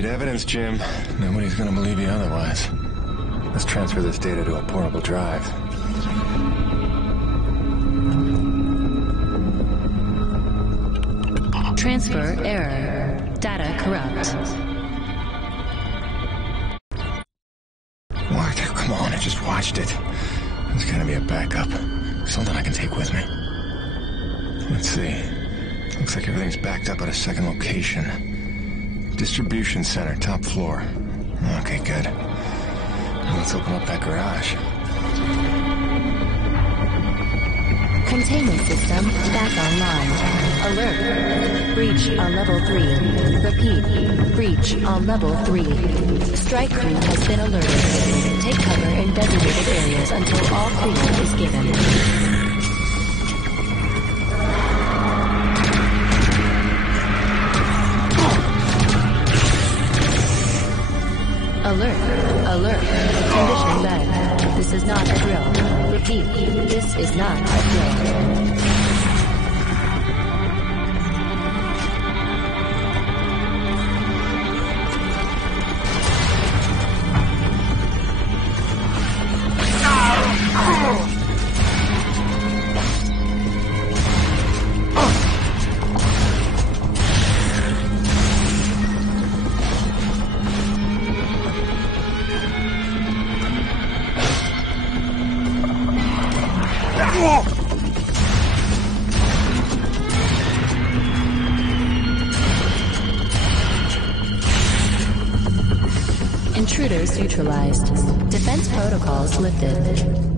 need evidence, Jim. Nobody's gonna believe you otherwise. Let's transfer this data to a portable drive. Transfer error. Data corrupt. What? Come on, I just watched it. There's gotta be a backup. Something I can take with me. Let's see. Looks like everything's backed up at a second location. Distribution center, top floor. Okay, good. Let's open up that garage. Containment system back online. Alert. Breach on level 3. Repeat. Breach on level 3. Strike crew has been alerted. Take cover in designated areas until all clearance is given. Alert. Alert. Condition bed. This is not a drill. Repeat. This is not a drill. Intruders neutralized. Defense protocols lifted.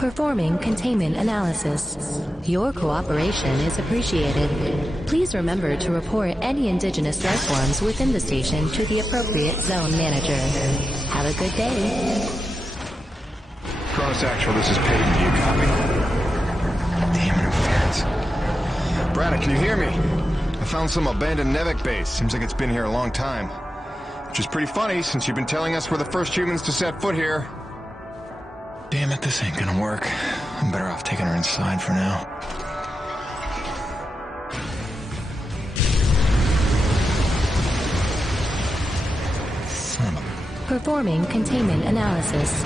Performing containment analysis. Your cooperation is appreciated. Please remember to report any indigenous life forms within the station to the appropriate zone manager. Have a good day. Cronus Actual, this is Peyton. Do you copy? Damn interference. Braddock, can you hear me? I found some abandoned Nevek base. Seems like it's been here a long time. Which is pretty funny, since you've been telling us we're the first humans to set foot here. Damn it, this ain't gonna work. I'm better off taking her inside for now. Son of a... Performing containment analysis.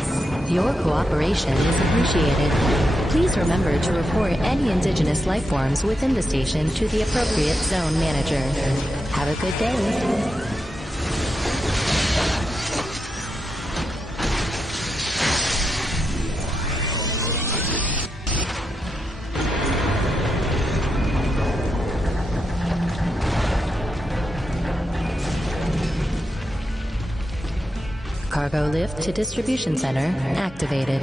Your cooperation is appreciated. Please remember to report any indigenous life forms within the station to the appropriate zone manager. Have a good day. Cargo lift to distribution center activated.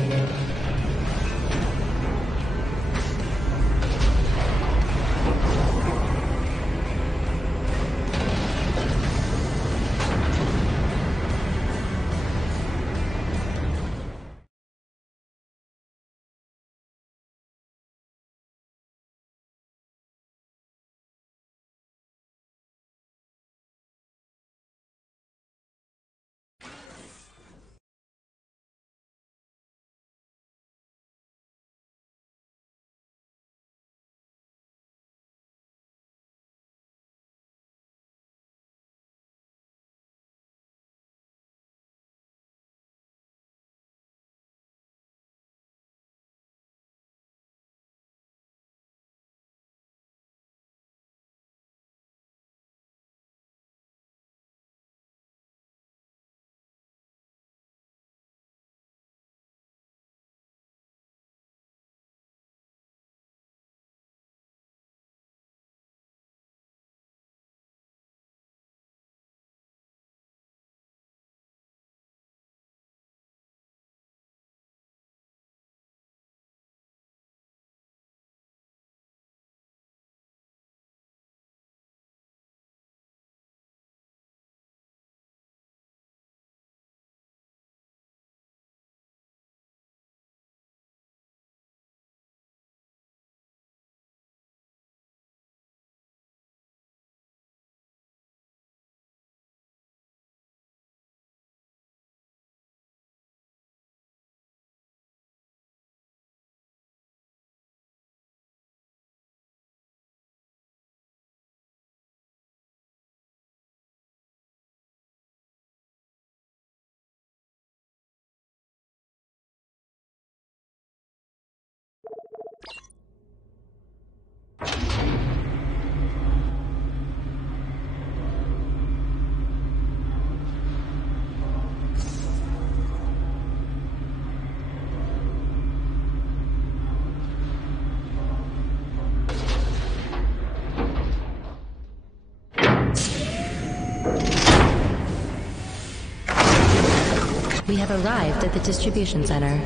We have arrived at the distribution center.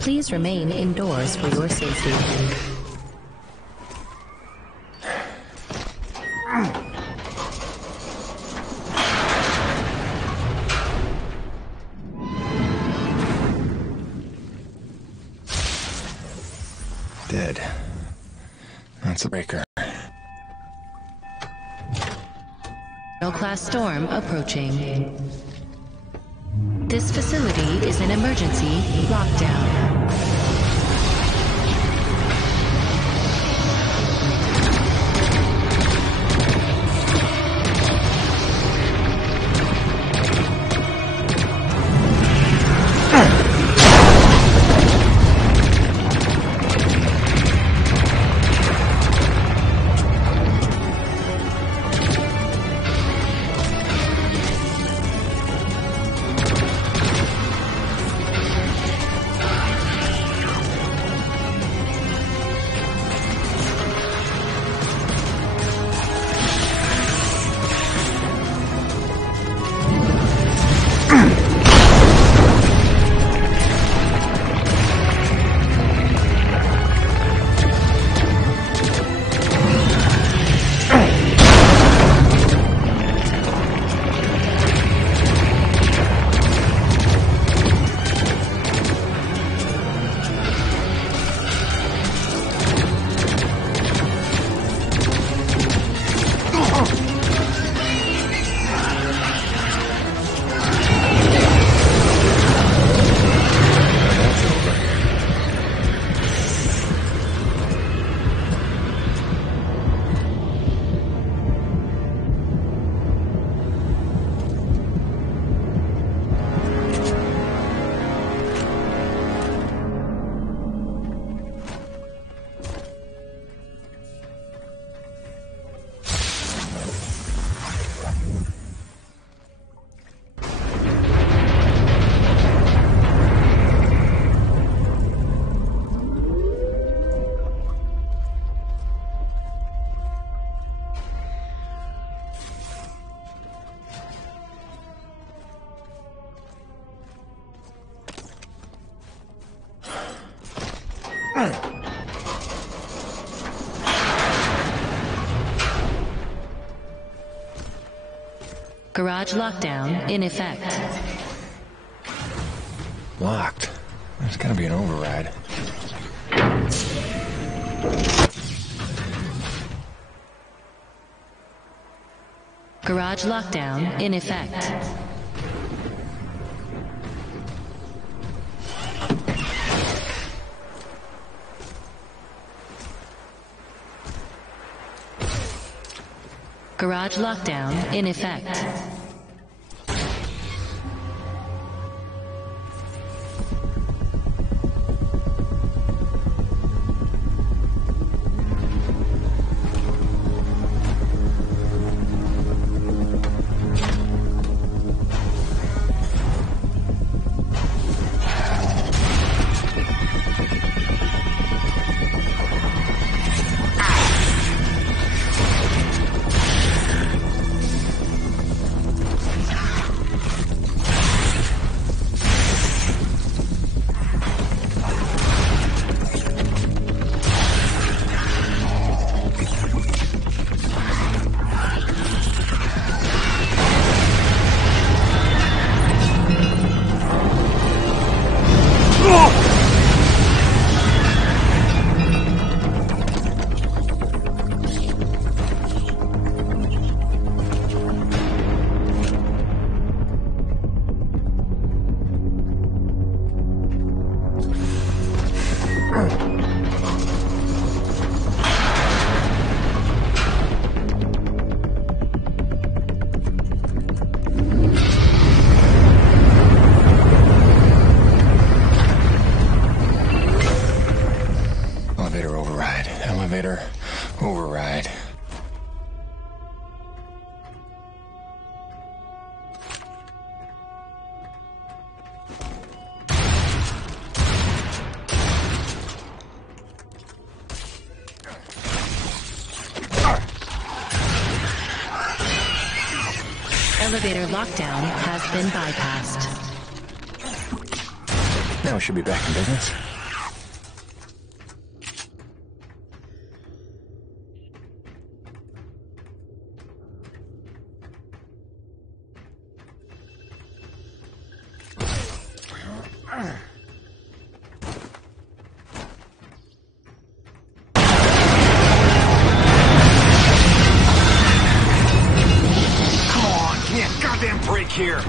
Please remain indoors for your safety. Dead. That's a breaker. Class storm approaching. This facility is an emergency lockdown. Garage lockdown in effect. Locked. There's gotta be an override. Garage lockdown in effect. Garage lockdown in effect. Elevator override. Elevator lockdown has been bypassed. Now we should be back in business. Goddamn break here!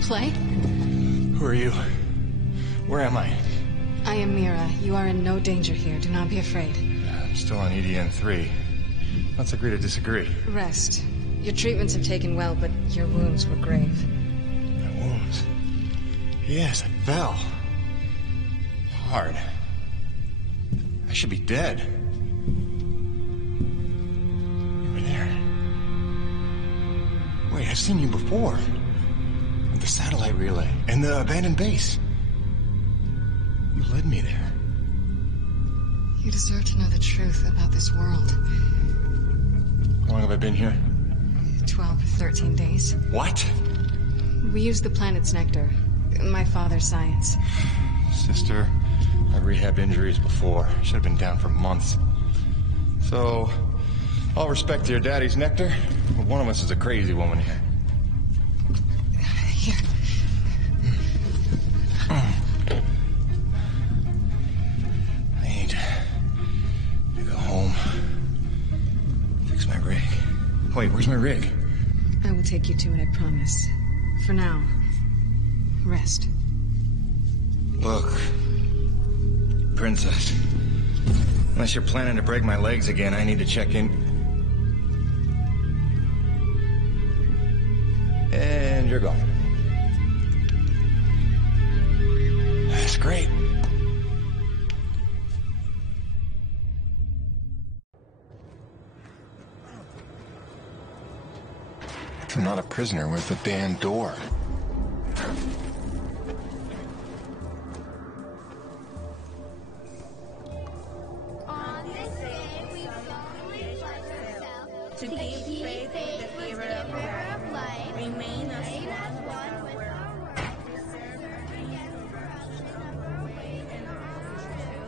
play? Who are you? Where am I? I am Mira. You are in no danger here. Do not be afraid. I'm still on EDN-3. Let's agree to disagree. Rest. Your treatments have taken well, but your wounds were grave. My wounds? Yes, I fell. Hard. I should be dead. You were there. Wait, I've seen you before. At the satellite relay and the abandoned base. You led me there. You deserve to know the truth about this world. How long have I been here? 12 or 13 days. What? We used the planet's nectar. My father's science. Sister, I've rehabbed injuries before. Should have been down for months. So, all respect to your daddy's nectar, but one of us is a crazy woman here. Here. I need to go home. Fix my rig. Wait, where's my rig? I will take you to it, I promise. For now, rest. Look, Princess. Unless you're planning to break my legs again, I need to check in. And you're gone. That's great. If I'm not a prisoner, where's the damn door? To keep faith in the giver of life, remain as one with our word,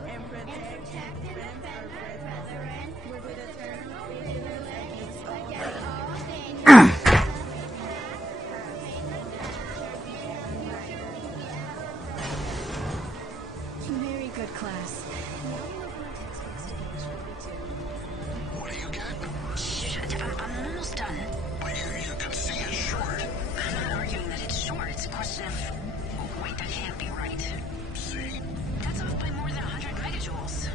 and protect and defend our brethren with eternal vigilance against all dangers. Very good class. What do you get? Shit, I'm almost done. But you can see it's short. I'm not arguing that it's short. It's a question of... Oh, wait, that can't be right. See? That's off by more than 100 megajoules.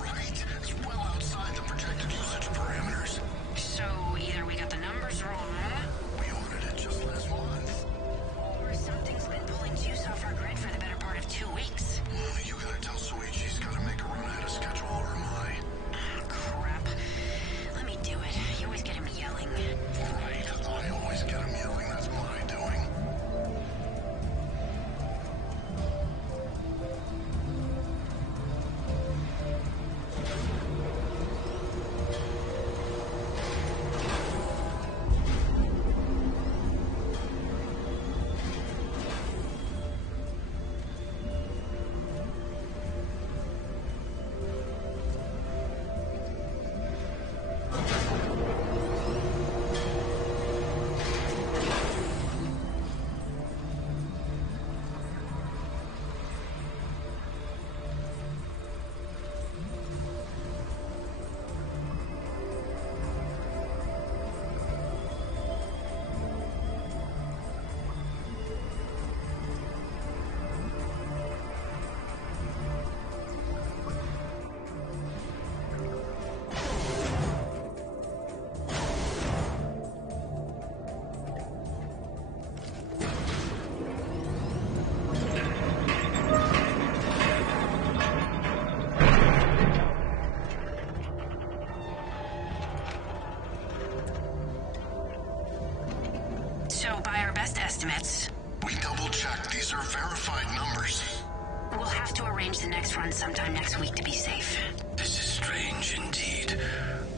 Right. It's well outside the projected usage parameters. So, either we got the numbers wrong, We ordered it just last month. or something's been pulling juice off our grid for the better part of 2 weeks. You gotta tell Sui she's gotta make a run ahead of schedule, or am I? Crap. Let me do it. You always get him yelling. Right. I always get him yelling. That's my doing. So, by our best estimates, We double-checked. These are verified numbers. we'll have to arrange the next run sometime next week to be safe. This is strange indeed.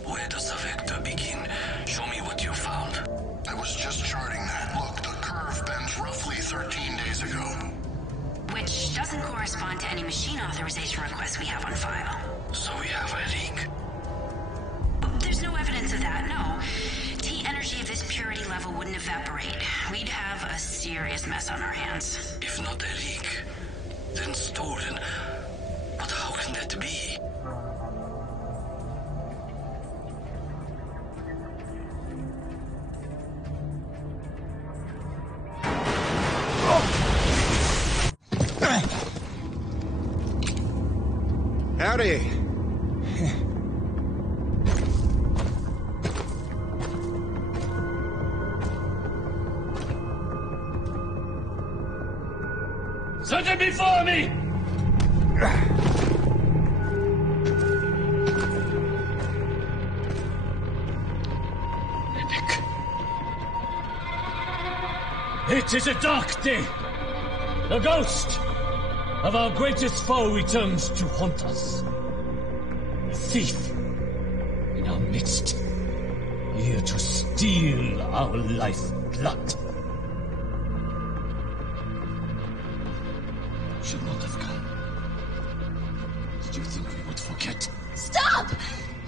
Where does the vector begin? Show me what you found. I was just charting that. Look, the curve bends roughly 13 days ago. Which doesn't correspond to any machine authorization requests we have on file. So we have a leak. There's no evidence of that, no. T-energy of this purity level wouldn't evaporate. We'd have a serious mess on our hands. If not a leak, then stolen. But how can that be? Howdy. Something before me! Epic. It is a dark day. The ghost of our greatest foe returns to haunt us. A thief in our midst, here to steal our lifeblood. Should not have come. Did you think we would forget? Stop!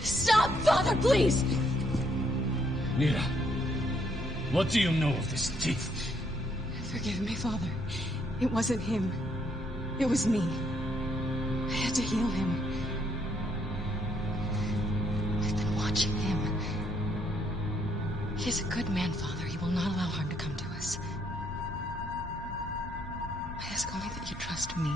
Stop, Father, please! Mira, what do you know of this thief? Forgive me, Father. It wasn't him. It was me. I had to heal him. I've been watching him. He is a good man, Father. He will not allow harm to come to us. I ask only that you trust me.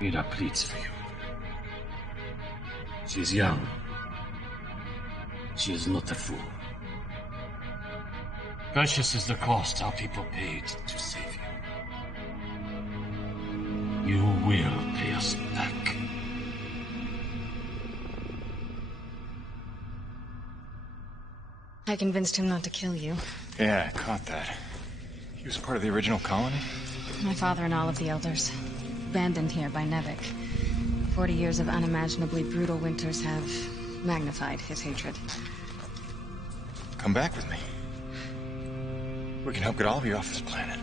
Mira pleads for you. She is young. She is not a fool. Precious is the cost our people paid to save you. You will pay us back. I convinced him not to kill you. Yeah, I caught that. He was part of the original colony? My father and all of the elders. Abandoned here by Nevik. 40 years of unimaginably brutal winters have magnified his hatred. Come back with me. We can help get all of you off this planet.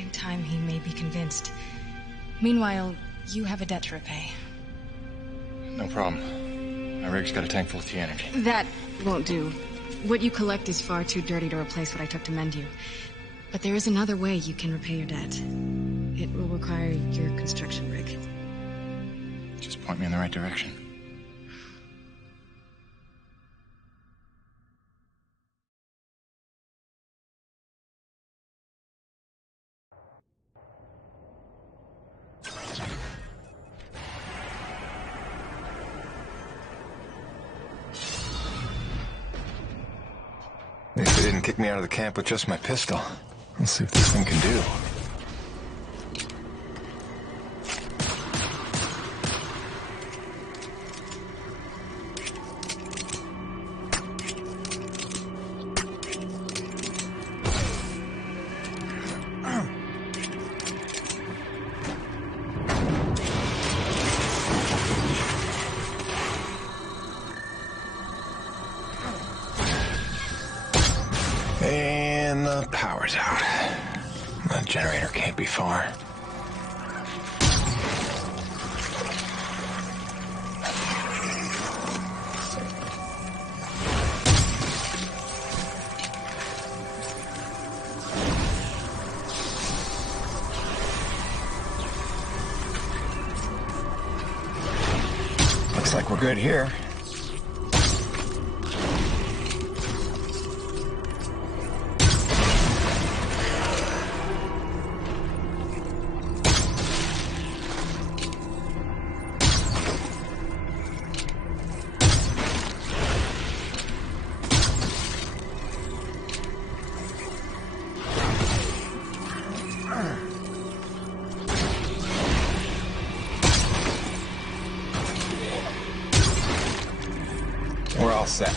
In time, he may be convinced. Meanwhile, you have a debt to repay. No problem. My rig's got a tank full of T-energy. That won't do. What you collect is far too dirty to replace what I took to mend you. But there is another way you can repay your debt. It will require your construction rig. Just point me in the right direction. At least they didn't kick me out of the camp with just my pistol. Let's see what this thing can do. And the power's out. The generator can't be far. Looks like we're good here. We're all set.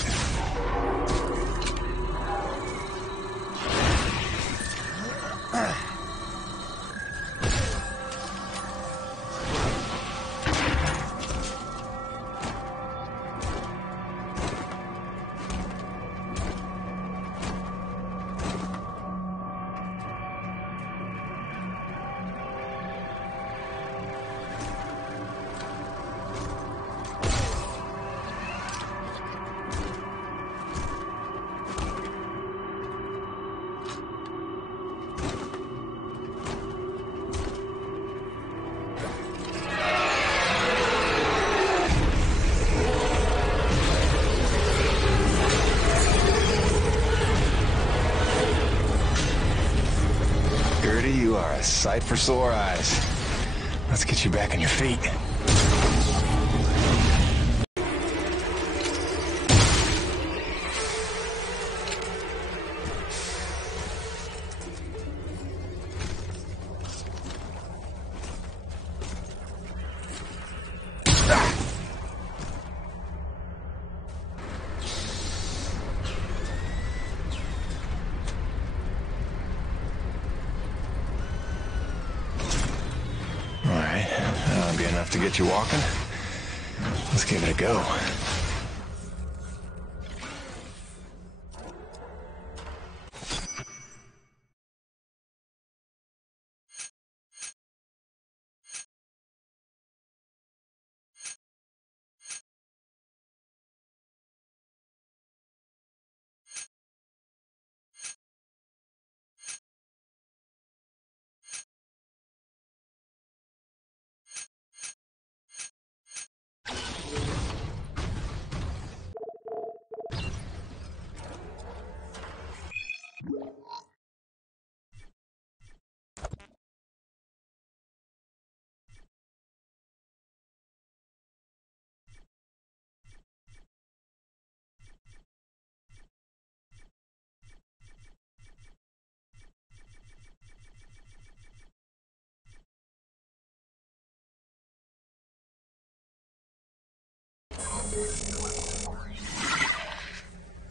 You are a sight for sore eyes. Let's get you back on your feet. That'll be enough to get you walking. Let's give it a go.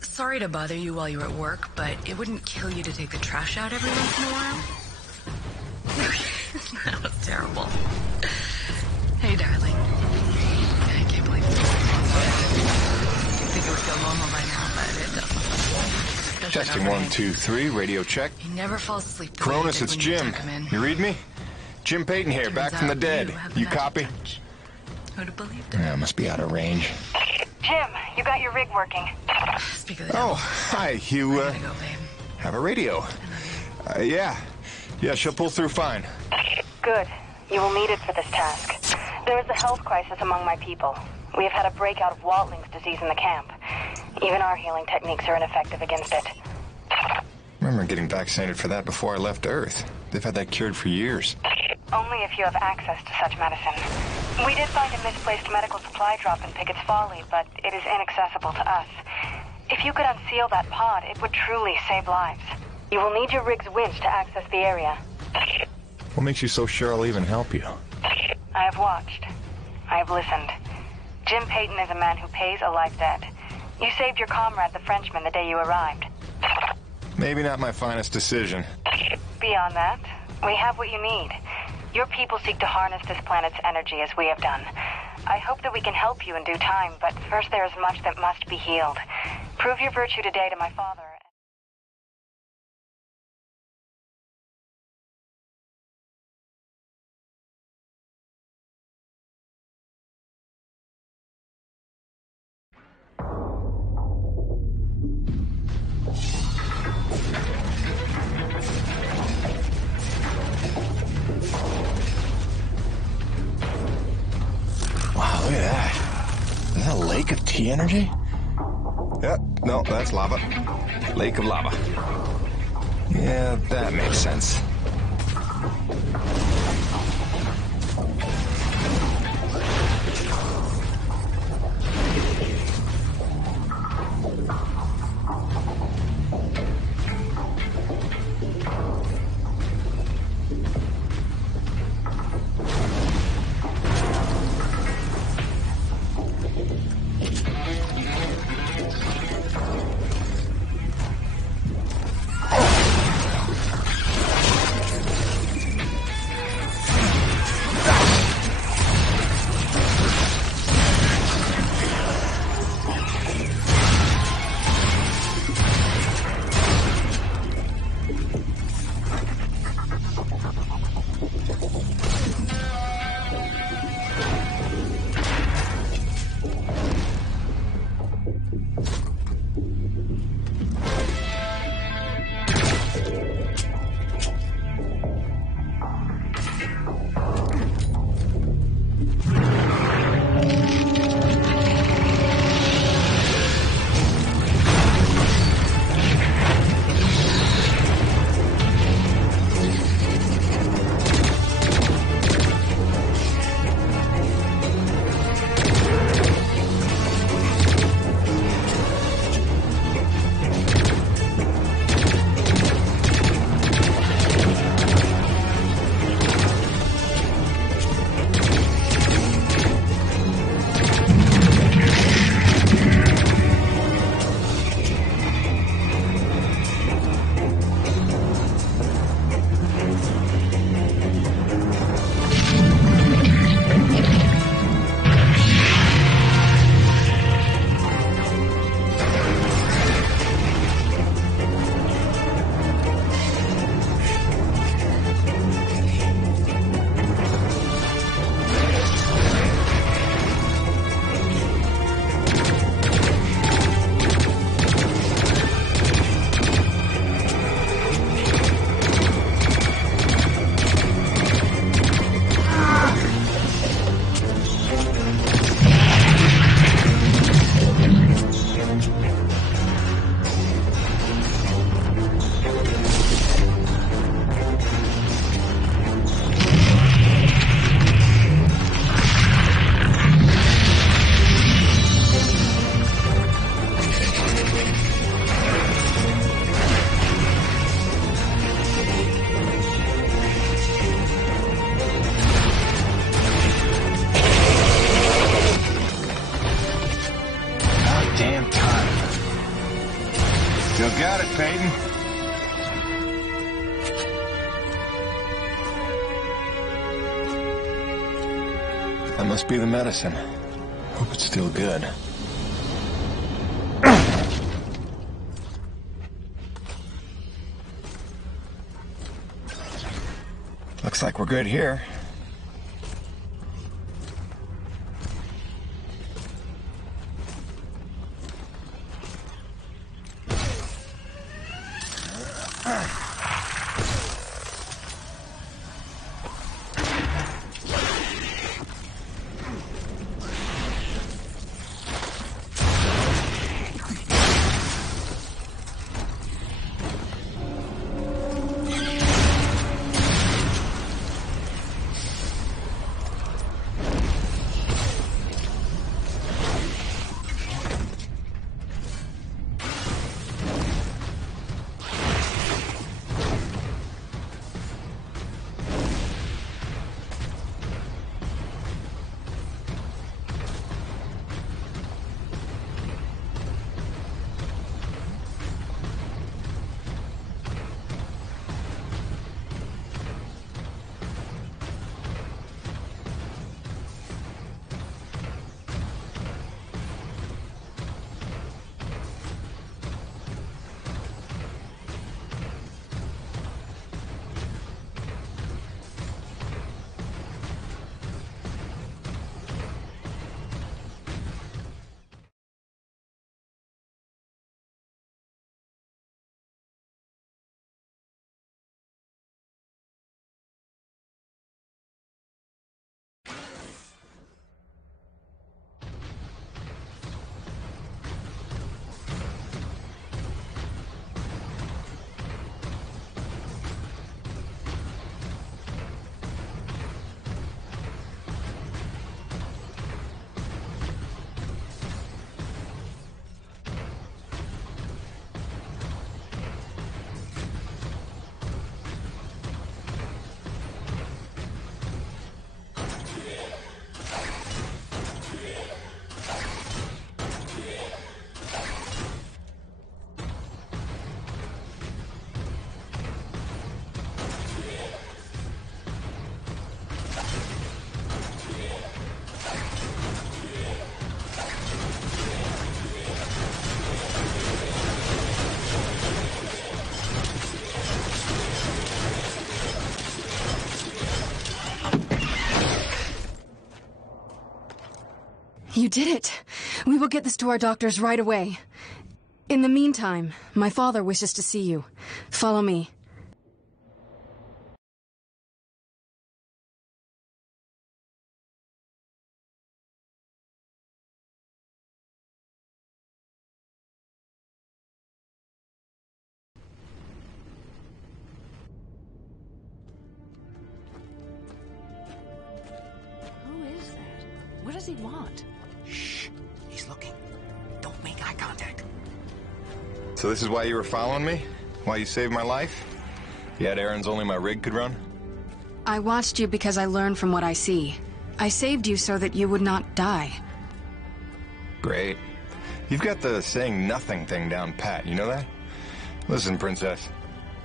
Sorry to bother you while you're at work, but it wouldn't kill you to take the trash out every once in a while? That was terrible. Hey, darling. I can't believe it's I think it would go normal by now, but it doesn't. Testing 1, 2, 3, radio check. He never falls asleep. Cronus, it's Jim. You read me? Jim Payton here, back from the dead. You copy? Who'd have believed it? Yeah, must be out of range. Jim, you got your rig working. Speak of the devil. Oh, hi. You, I gotta go, babe. have a radio. Yeah. Yeah, she'll pull through fine. Good. You will need it for this task. There is a health crisis among my people. We have had a breakout of Watling's disease in the camp. Even our healing techniques are ineffective against it. I remember getting vaccinated for that before I left Earth. They've had that cured for years. Only if you have access to such medicine. We did find a misplaced medical supply drop in Pickett's Folly, but it is inaccessible to us. If you could unseal that pod, it would truly save lives. You will need your rig's winch to access the area. What makes you so sure I'll even help you? I have watched. I have listened. Jim Payton is a man who pays a life debt. You saved your comrade, the Frenchman, the day you arrived. Maybe not my finest decision. Beyond that, we have what you need. Your people seek to harness this planet's energy as we have done. I hope that we can help you in due time, but first there is much that must be healed. Prove your virtue today to my father. Wow, look at that. Is that a lake of T energy? Yep, no, that's lava. Lake of lava. Yeah, that makes sense. damn time. Still got it, Peyton. That must be the medicine. Hope it's still good. Looks like we're good here. You did it! We will get this to our doctors right away. In the meantime, my father wishes to see you. Follow me. Who is that? What does he want? Shh. He's looking. Don't make eye contact. So this is why you were following me? Why you saved my life? You had errands only my rig could run? I watched you because I learned from what I see. I saved you so that you would not die. Great. You've got the saying nothing thing down pat, you know that? Listen, princess.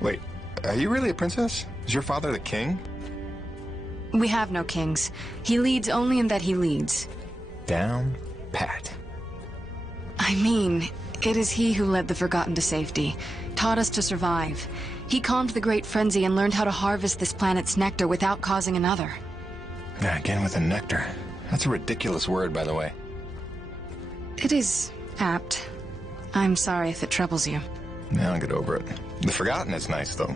Wait, are you really a princess? Is your father the king? We have no kings. He leads only in that he leads. Down pat. I mean, it is he who led the Forgotten to safety, taught us to survive. He calmed the Great Frenzy and learned how to harvest this planet's nectar without causing another. Yeah, again with the nectar. That's a ridiculous word, by the way. It is apt. I'm sorry if it troubles you. Now I'll get over it. The Forgotten is nice, though.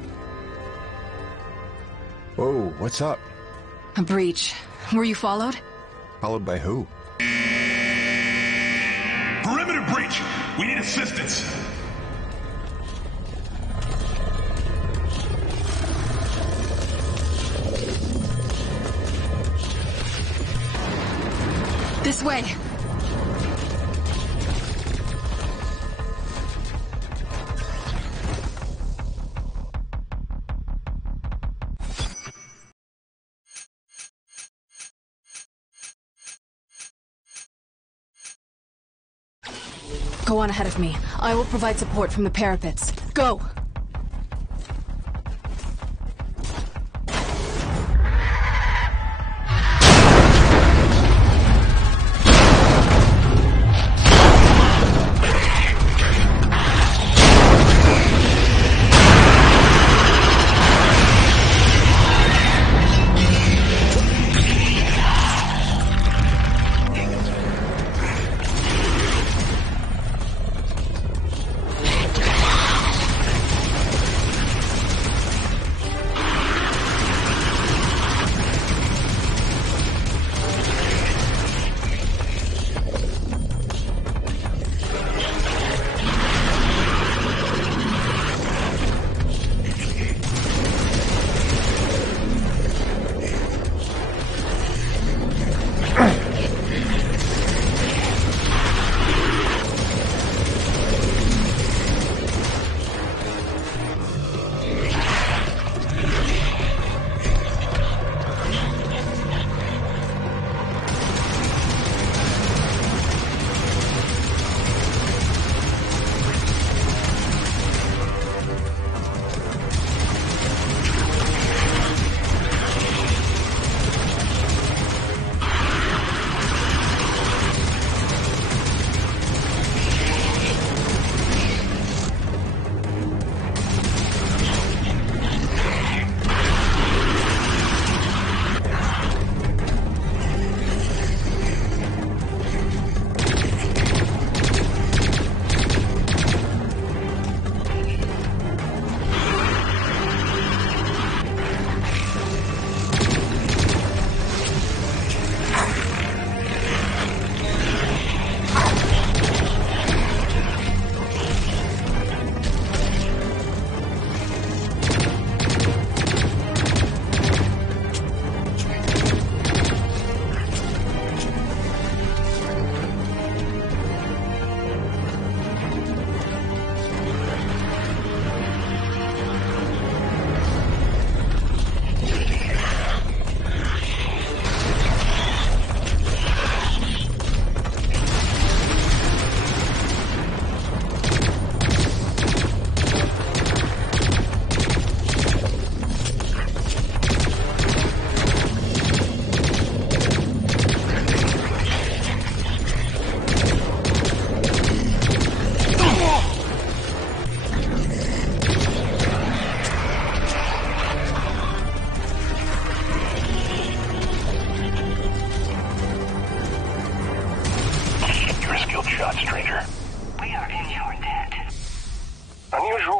Whoa, what's up? A breach. Were you followed? Followed by who? Perimeter breach! We need assistance! This way! Go on ahead of me. I will provide support from the parapets. Go!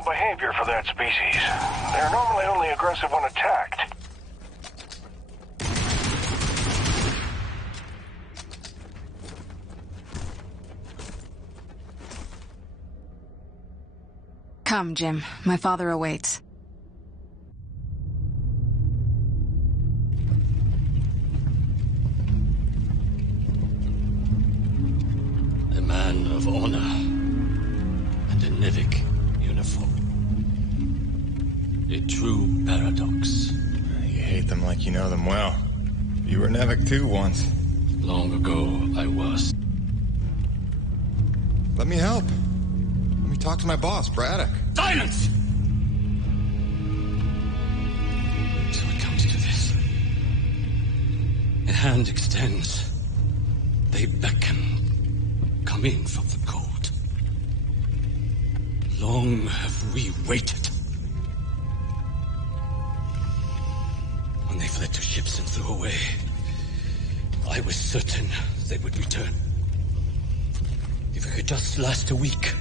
behavior for that species. They're normally only aggressive when attacked. Come, Jim. My father awaits. A man of honor and a Nevik uniform. A true paradox. You hate them like you know them well. You were Nevik too once. Long ago, I was. Let me help. Let me talk to my boss, Braddock. Silence! So it comes to this. A hand extends. They beckon. Come in from the cold. Long have we waited. When they fled to ships and flew away, I was certain they would return. If it could just last a week,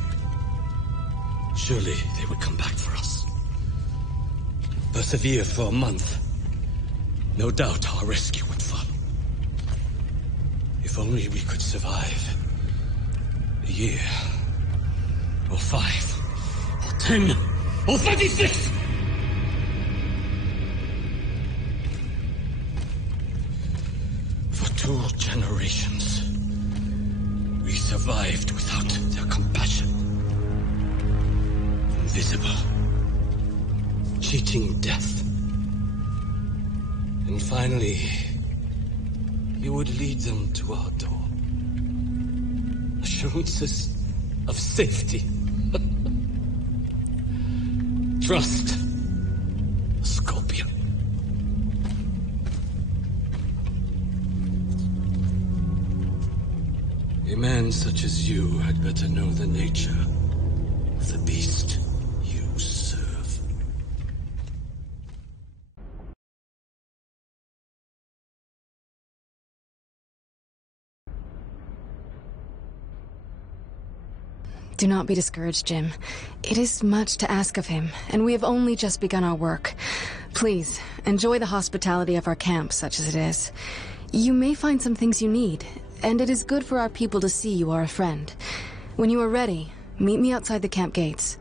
surely they would come back for us. Persevere for a month. No doubt our rescue would follow. If only we could survive. A year. Or 5. Or 10. Or 36! For 2 generations, we survived without their compassion. Invisible. Cheating death. And finally, you would lead them to our door. Assurances of safety. Trust the Scorpion. A man such as you had better know the nature of the beast you serve. Do not be discouraged, Jim. It is much to ask of him, and we have only just begun our work. Please, enjoy the hospitality of our camp, such as it is. You may find some things you need, and it is good for our people to see you are a friend. When you are ready, meet me outside the camp gates.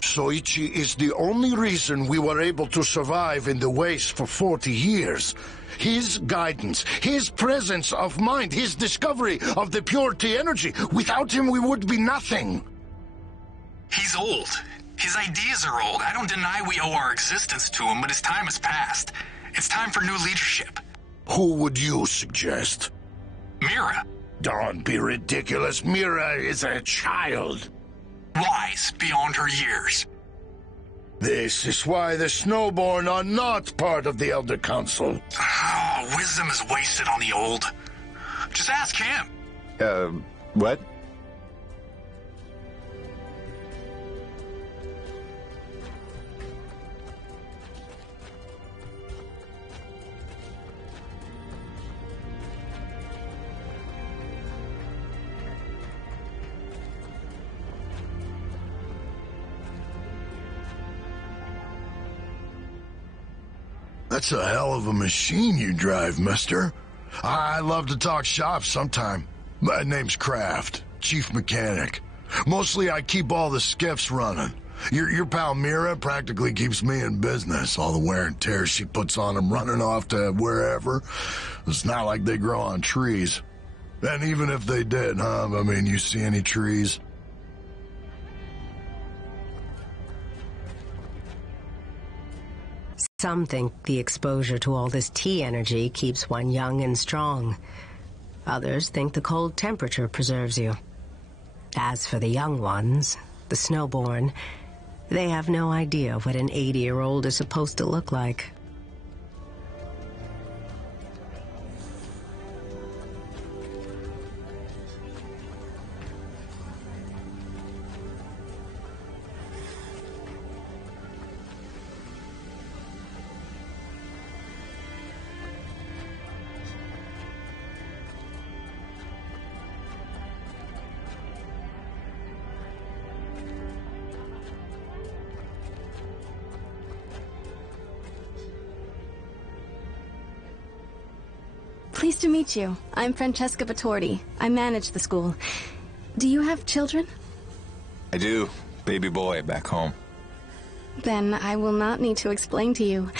Soichi is the only reason we were able to survive in the waste for 40 years. His guidance, his presence of mind, his discovery of the pure T energy. Without him, we would be nothing. He's old. His ideas are old. I don't deny we owe our existence to him, but his time has passed. It's time for new leadership. Who would you suggest? Mira. Don't be ridiculous. Mira is a child. Wise beyond her years. This is why the Snowborn are not part of the Elder Council. Oh, wisdom is wasted on the old. Just ask him. What? That's a hell of a machine you drive, mister. I love to talk shop sometime. My name's Kraft, chief mechanic. Mostly I keep all the skiffs running. Your pal Mira practically keeps me in business. All the wear and tear she puts on them running off to wherever. It's not like they grow on trees. And even if they did, huh? I mean, you see any trees? Some think the exposure to all this T energy keeps one young and strong. Others think the cold temperature preserves you. As for the young ones, the Snowborn, they have no idea what an 80-year-old is supposed to look like. Pleased to meet you. I'm Francesca Vittordi. I manage the school. Do you have children? I do. Baby boy back home. Then I will not need to explain to you.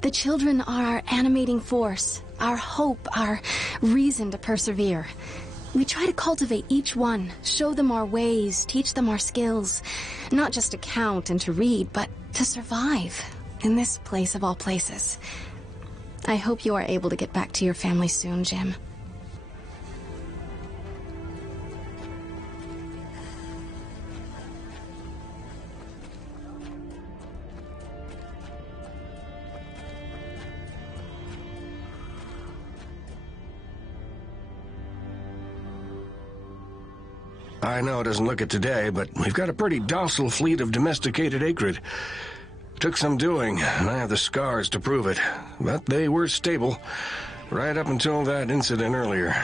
The children are our animating force, our hope, our reason to persevere. We try to cultivate each one, show them our ways, teach them our skills. Not just to count and to read, but to survive in this place of all places. I hope you are able to get back to your family soon, Jim. I know it doesn't look it today, but we've got a pretty docile fleet of domesticated acrid. Took some doing, and I have the scars to prove it. But they were stable, right up until that incident earlier.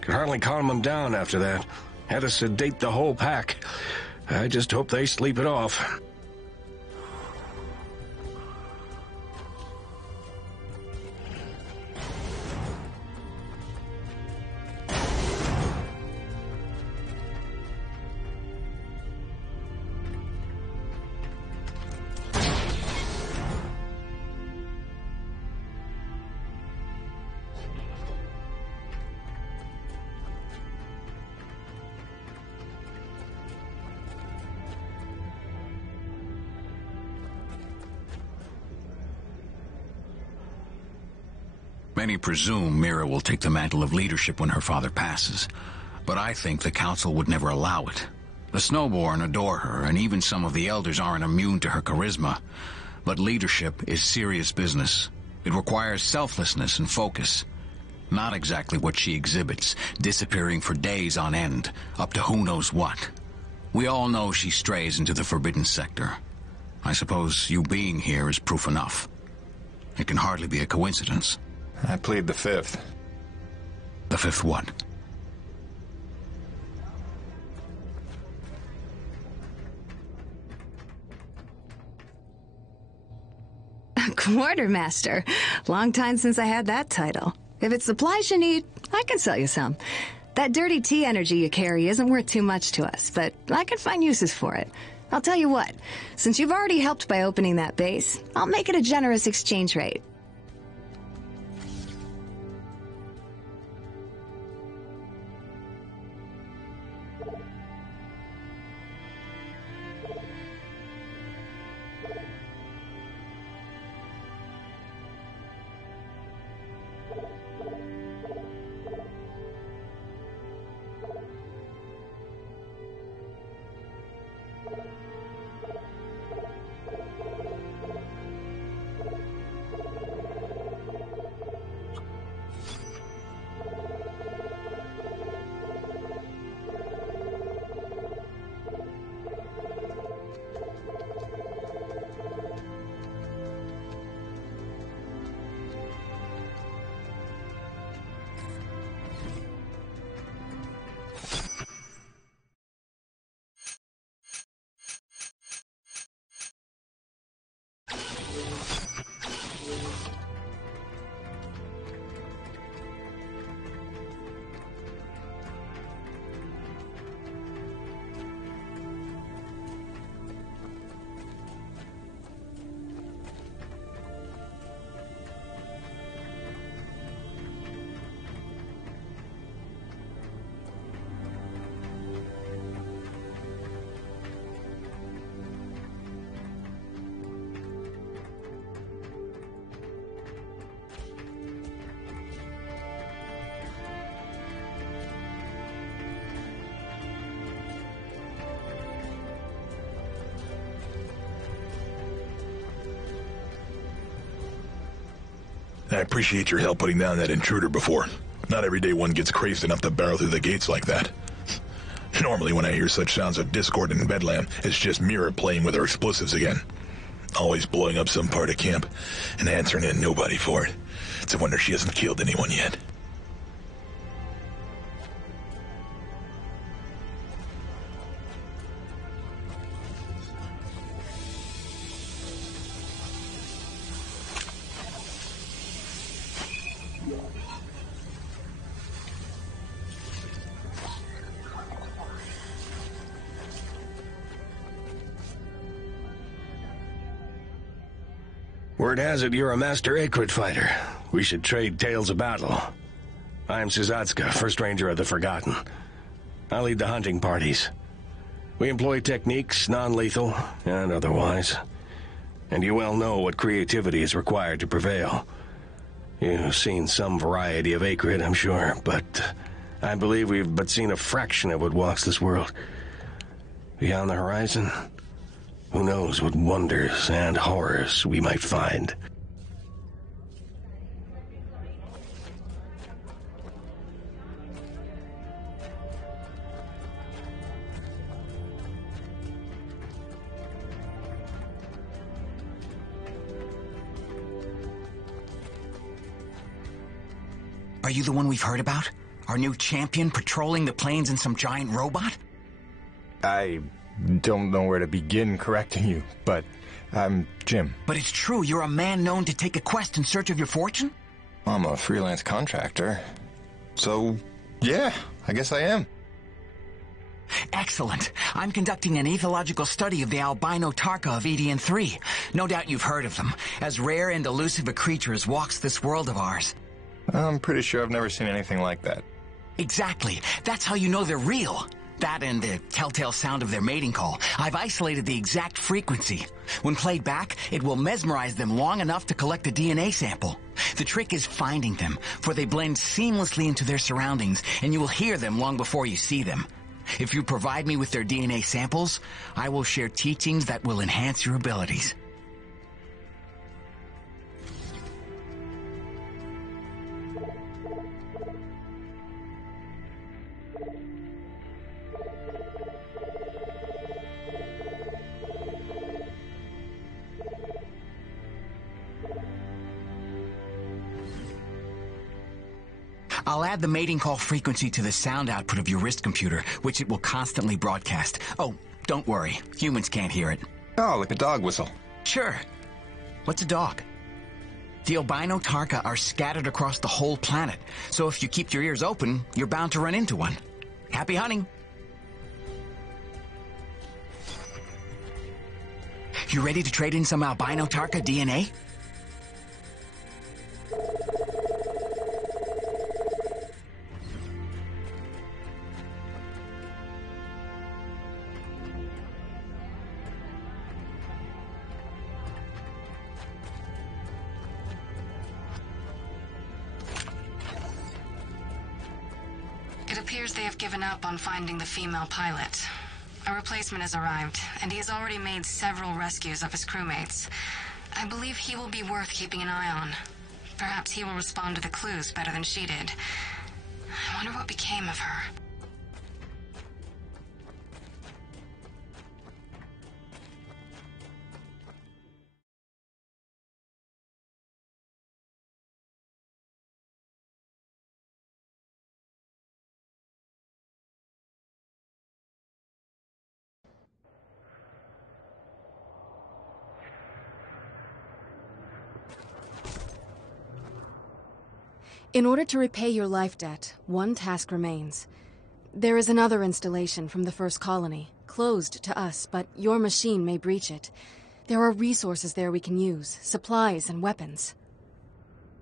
Could hardly calm them down after that. Had to sedate the whole pack. I just hope they sleep it off. Many presume Mira will take the mantle of leadership when her father passes, but I think the Council would never allow it. The Snowborn adore her, and even some of the Elders aren't immune to her charisma. But leadership is serious business. It requires selflessness and focus. Not exactly what she exhibits, disappearing for days on end, up to who knows what. We all know she strays into the Forbidden Sector. I suppose you being here is proof enough. It can hardly be a coincidence. I plead the fifth. The fifth what? Quartermaster. Long time since I had that title. If it's supplies you need, I can sell you some. That dirty tea energy you carry isn't worth too much to us, but I can find uses for it. I'll tell you what, since you've already helped by opening that base, I'll make it a generous exchange rate. I appreciate your help putting down that intruder before. Not every day one gets crazed enough to barrel through the gates like that. Normally when I hear such sounds of discord in Bedlam, it's just Mira playing with her explosives again. Always blowing up some part of camp and answering in nobody for it. It's a wonder she hasn't killed anyone yet. Word has it you're a master Akrid fighter. We should trade tales of battle. I'm Sizatska, First Ranger of the Forgotten. I lead the hunting parties. We employ techniques, non-lethal and otherwise. And you well know what creativity is required to prevail. You've seen some variety of Akrid, I'm sure, but I believe we've but seen a fraction of what walks this world. Beyond the horizon, who knows what wonders and horrors we might find. Are you the one we've heard about? Our new champion patrolling the plains in some giant robot? I don't know where to begin correcting you, but I'm Jim. But it's true, you're a man known to take a quest in search of your fortune? I'm a freelance contractor. So, yeah, I guess I am. Excellent. I'm conducting an ethological study of the albino Tarka of Edian 3. No doubt you've heard of them. As rare and elusive a creature as walks this world of ours. I'm pretty sure I've never seen anything like that. Exactly. That's how you know they're real. That and the telltale sound of their mating call. I've isolated the exact frequency. When played back, it will mesmerize them long enough to collect a DNA sample. The trick is finding them, for they blend seamlessly into their surroundings, and you will hear them long before you see them. If you provide me with their DNA samples, I will share teachings that will enhance your abilities. I'll add the mating call frequency to the sound output of your wrist computer, which it will constantly broadcast. Oh, don't worry. Humans can't hear it. Oh, like a dog whistle. Sure. What's a dog? The albino Tarka are scattered across the whole planet, so if you keep your ears open, you're bound to run into one. Happy hunting. You ready to trade in some albino Tarka DNA? It appears they have given up on finding the female pilot. A replacement has arrived, and he has already made several rescues of his crewmates. I believe he will be worth keeping an eye on. Perhaps he will respond to the clues better than she did. I wonder what became of her. In order to repay your life debt, one task remains. There is another installation from the first colony, closed to us, but your machine may breach it. There are resources there we can use, supplies and weapons.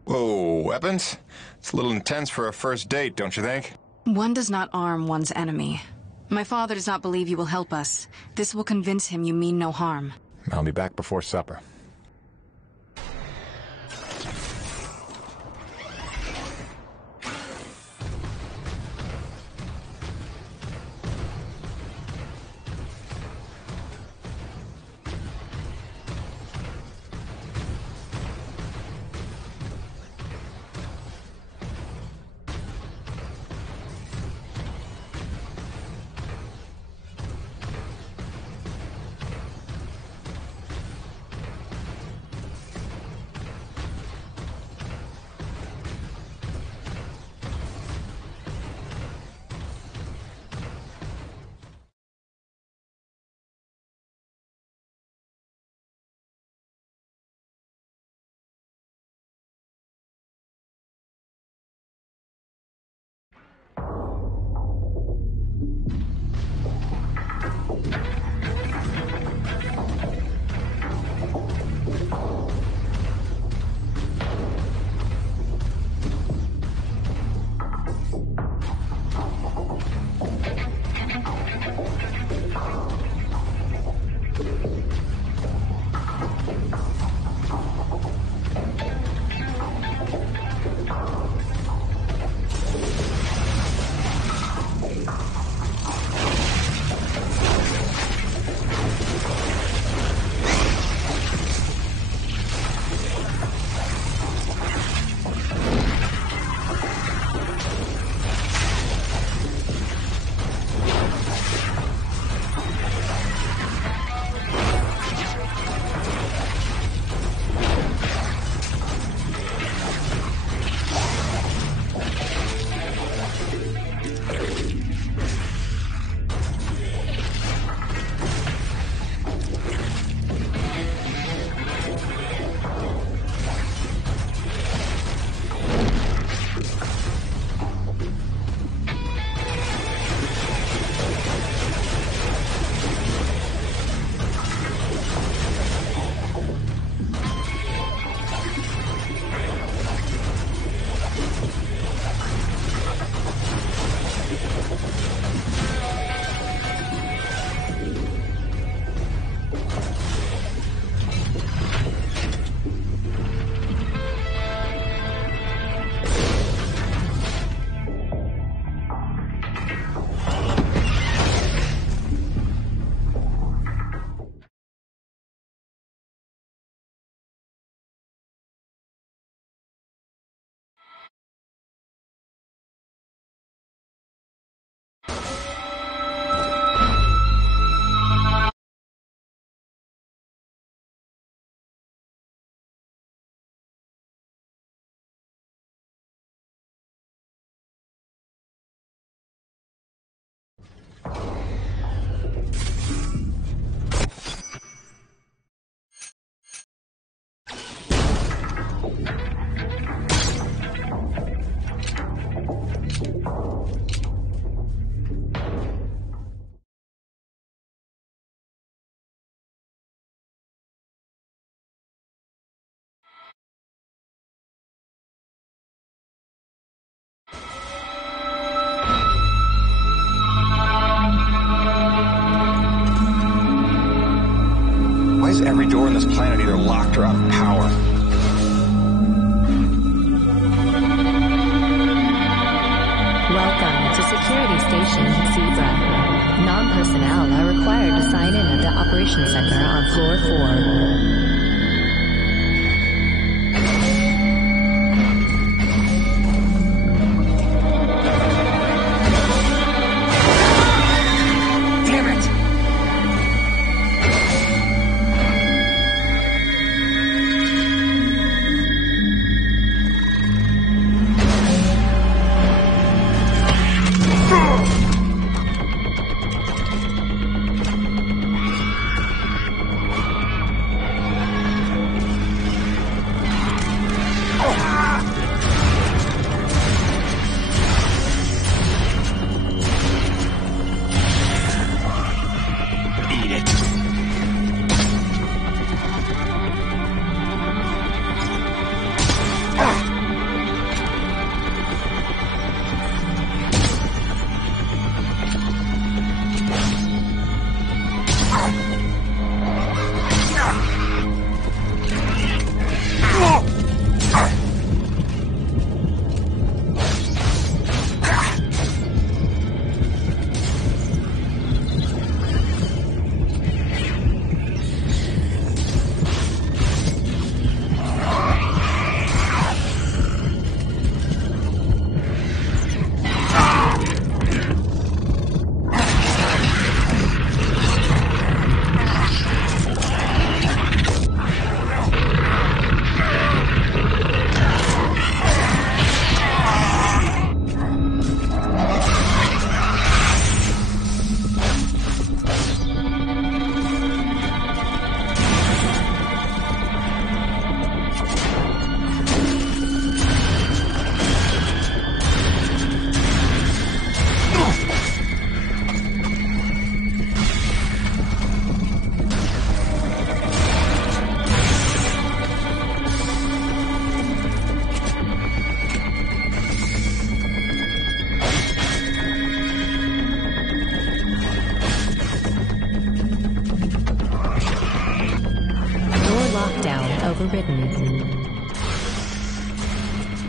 Whoa, weapons? It's a little intense for a first date, don't you think? One does not arm one's enemy. My father does not believe you will help us. This will convince him you mean no harm. I'll be back before supper. this planet either locked or out of power. Welcome to Security Station Zebra. Non-personnel are required to sign in at the Operations Center on Floor 4.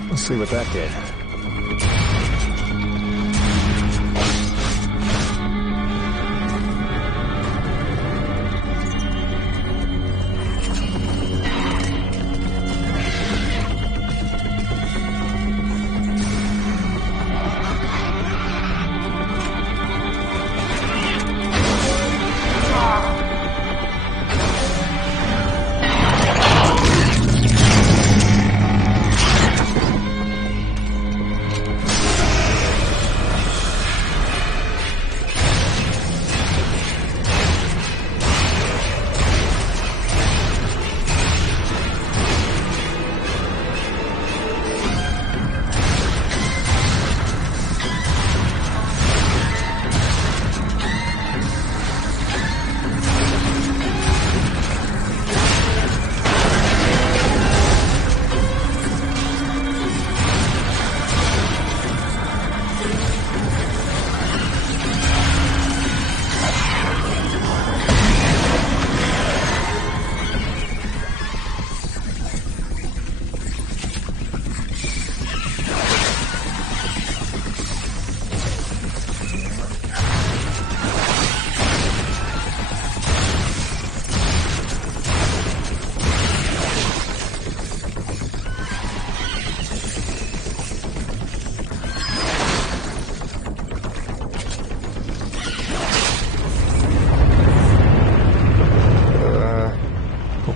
Let's see what that did.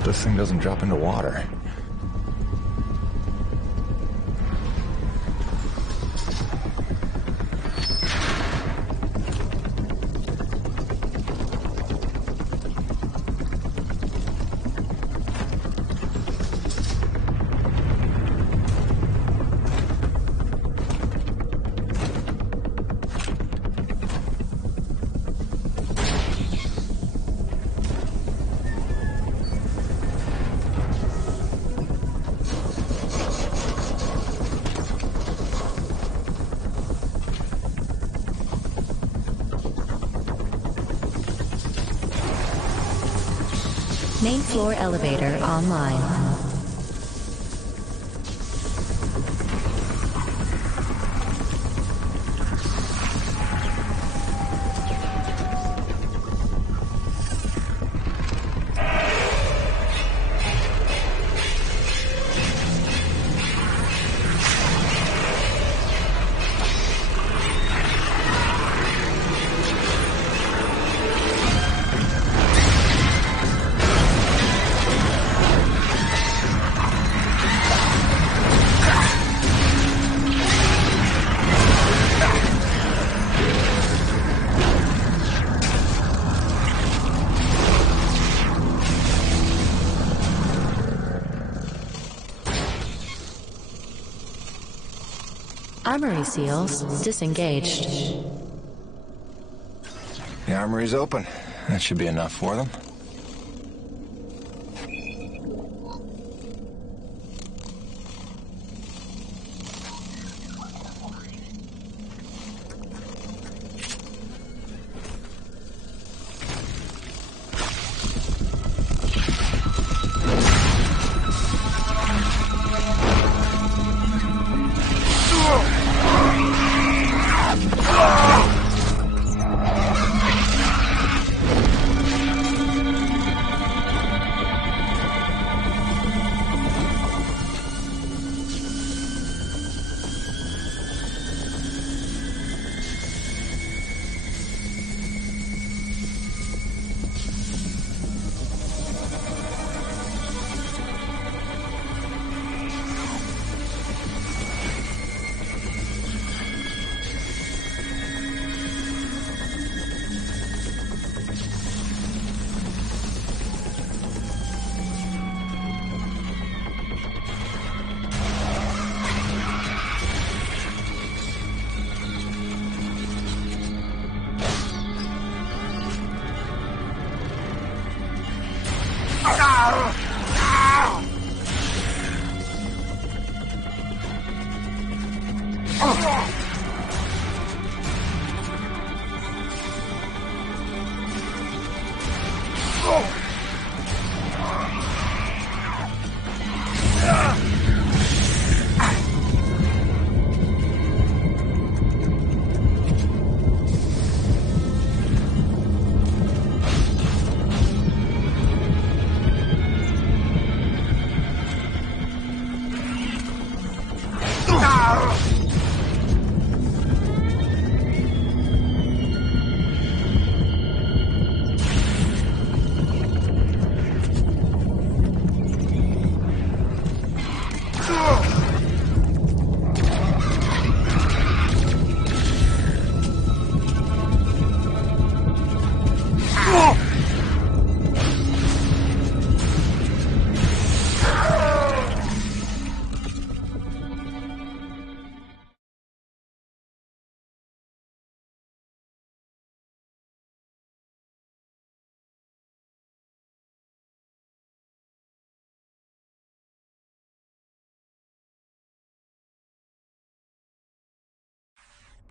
This thing doesn't drop into water. Main floor elevator online. Armory seals disengaged. The armory's open. That should be enough for them.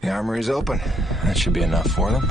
The armory's open. That should be enough for them.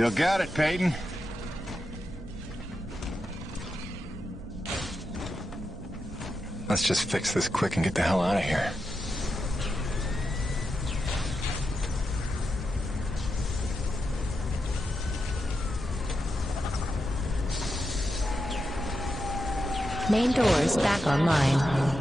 Still got it, Peyton. Let's just fix this quick and get the hell out of here. Main doors back online.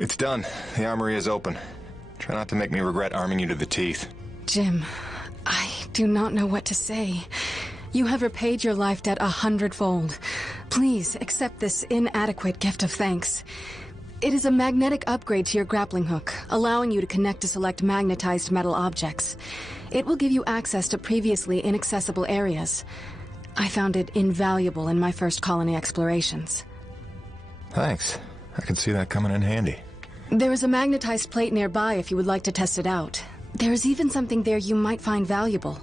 It's done. The armory is open. Try not to make me regret arming you to the teeth. Jim, I do not know what to say. You have repaid your life debt 100-fold. Please accept this inadequate gift of thanks. It is a magnetic upgrade to your grappling hook, allowing you to connect to select magnetized metal objects. It will give you access to previously inaccessible areas. I found it invaluable in my first colony explorations. Thanks. I can see that coming in handy. There is a magnetized plate nearby if you would like to test it out. There is even something there you might find valuable.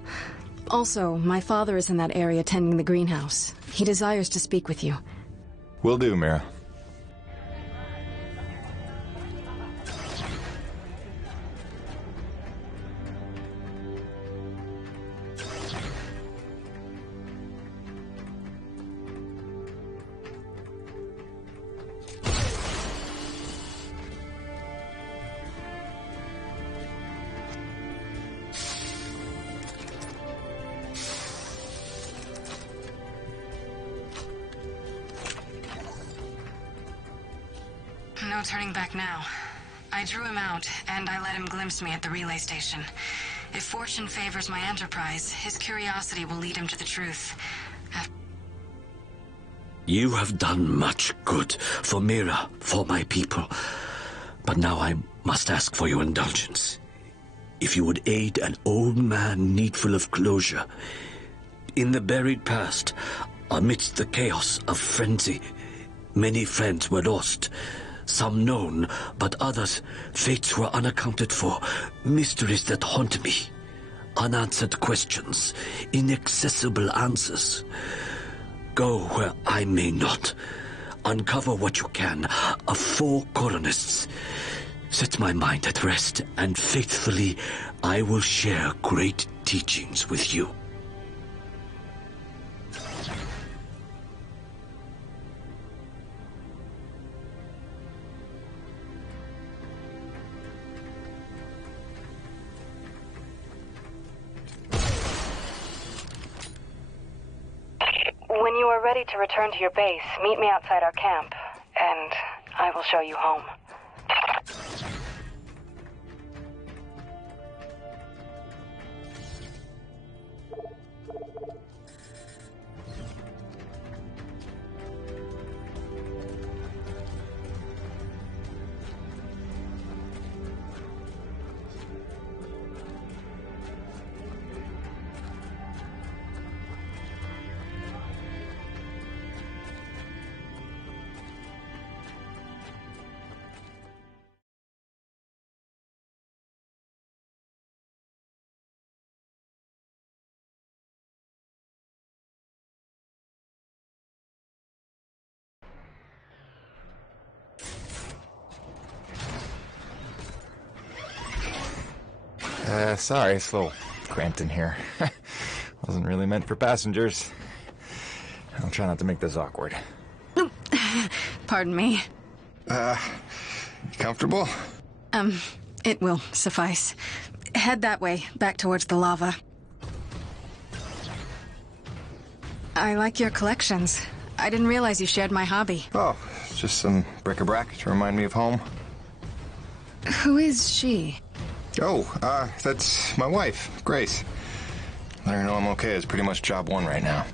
Also, my father is in that area tending the greenhouse. He desires to speak with you. Will do, Mira. No turning back now. I drew him out, and I let him glimpse me at the relay station. If fortune favors my enterprise, his curiosity will lead him to the truth. You have done much good for Mira, for my people. But now I must ask for your indulgence. If you would aid an old man needful of closure. In the buried past, amidst the chaos of frenzy, many friends were lost. Some known, but others, fates were unaccounted for, mysteries that haunt me, unanswered questions, inaccessible answers. Go where I may not. Uncover what you can of 4 colonists. Set my mind at rest, and faithfully I will share great teachings with you. When you are ready to return to your base, meet me outside our camp, and I will show you home. Sorry, it's a little cramped in here. Wasn't really meant for passengers. I'll try not to make this awkward. Pardon me. Comfortable? It will suffice. Head that way, back towards the lava. I like your collections. I didn't realize you shared my hobby. Oh, it's just some bric-a-brac to remind me of home. Who is she? Oh, that's my wife, Grace. Let her know I'm okay. It's pretty much job one right now.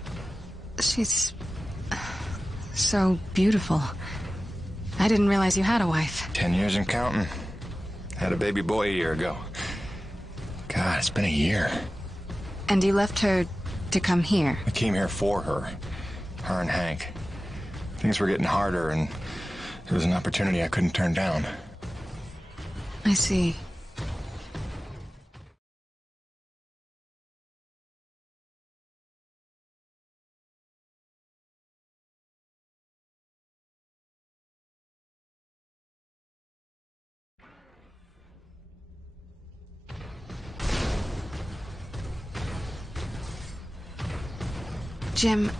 She's so beautiful. I didn't realize you had a wife. 10 years and counting. Had a baby boy a year ago. God, it's been a year. And you left her to come here? I came here for her. Her and Hank. Things were getting harder, and it was an opportunity I couldn't turn down. I see. Jim,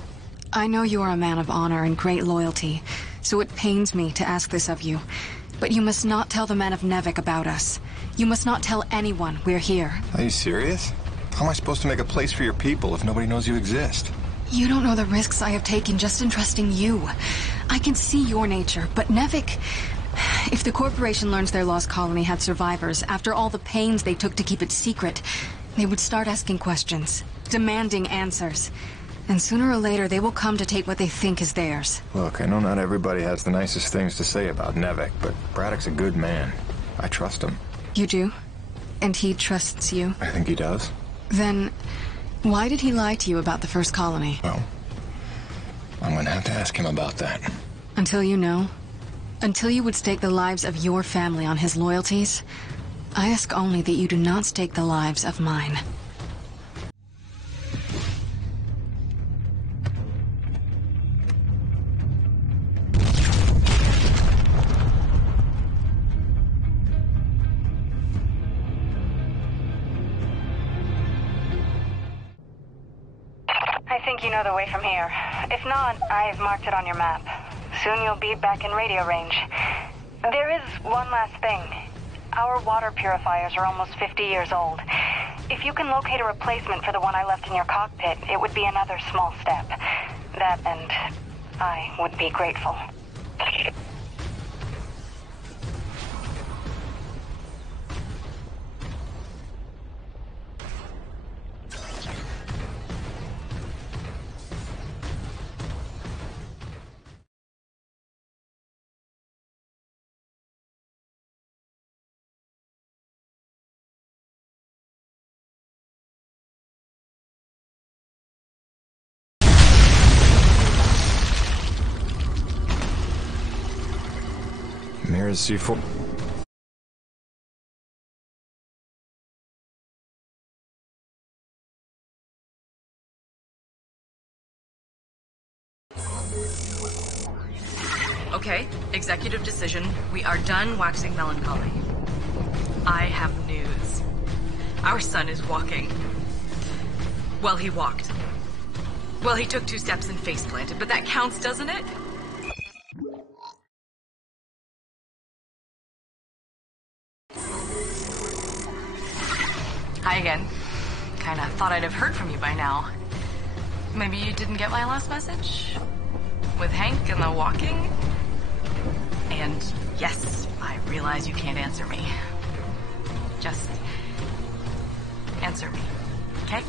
I know you are a man of honor and great loyalty, so it pains me to ask this of you. But you must not tell the men of Nevik about us. You must not tell anyone we're here. Are you serious? How am I supposed to make a place for your people if nobody knows you exist? You don't know the risks I have taken just in trusting you. I can see your nature, but Nevik... If the corporation learns their lost colony had survivors, after all the pains they took to keep it secret, they would start asking questions, demanding answers. And sooner or later, they will come to take what they think is theirs. Look, I know not everybody has the nicest things to say about Nevik, but Braddock's a good man. I trust him. You do? And he trusts you? I think he does. Then, why did he lie to you about the first colony? Well, I'm gonna have to ask him about that. Until you know, until you would stake the lives of your family on his loyalties, I ask only that you do not stake the lives of mine. I think you know the way from here. If not, I've marked it on your map. Soon you'll be back in radio range. There is one last thing. Our water purifiers are almost 50 years old. If you can locate a replacement for the one I left in your cockpit, it would be another small step. That and I would be grateful. Mirrors C4. Okay, executive decision. We are done waxing melancholy. I have news. Our son is walking. Well, he walked. Well, he took 2 steps and face planted, but that counts, doesn't it? Hi again. Kinda thought I'd have heard from you by now. Maybe you didn't get my last message? With Hank and the walking? And yes, I realize you can't answer me. Just answer me, okay?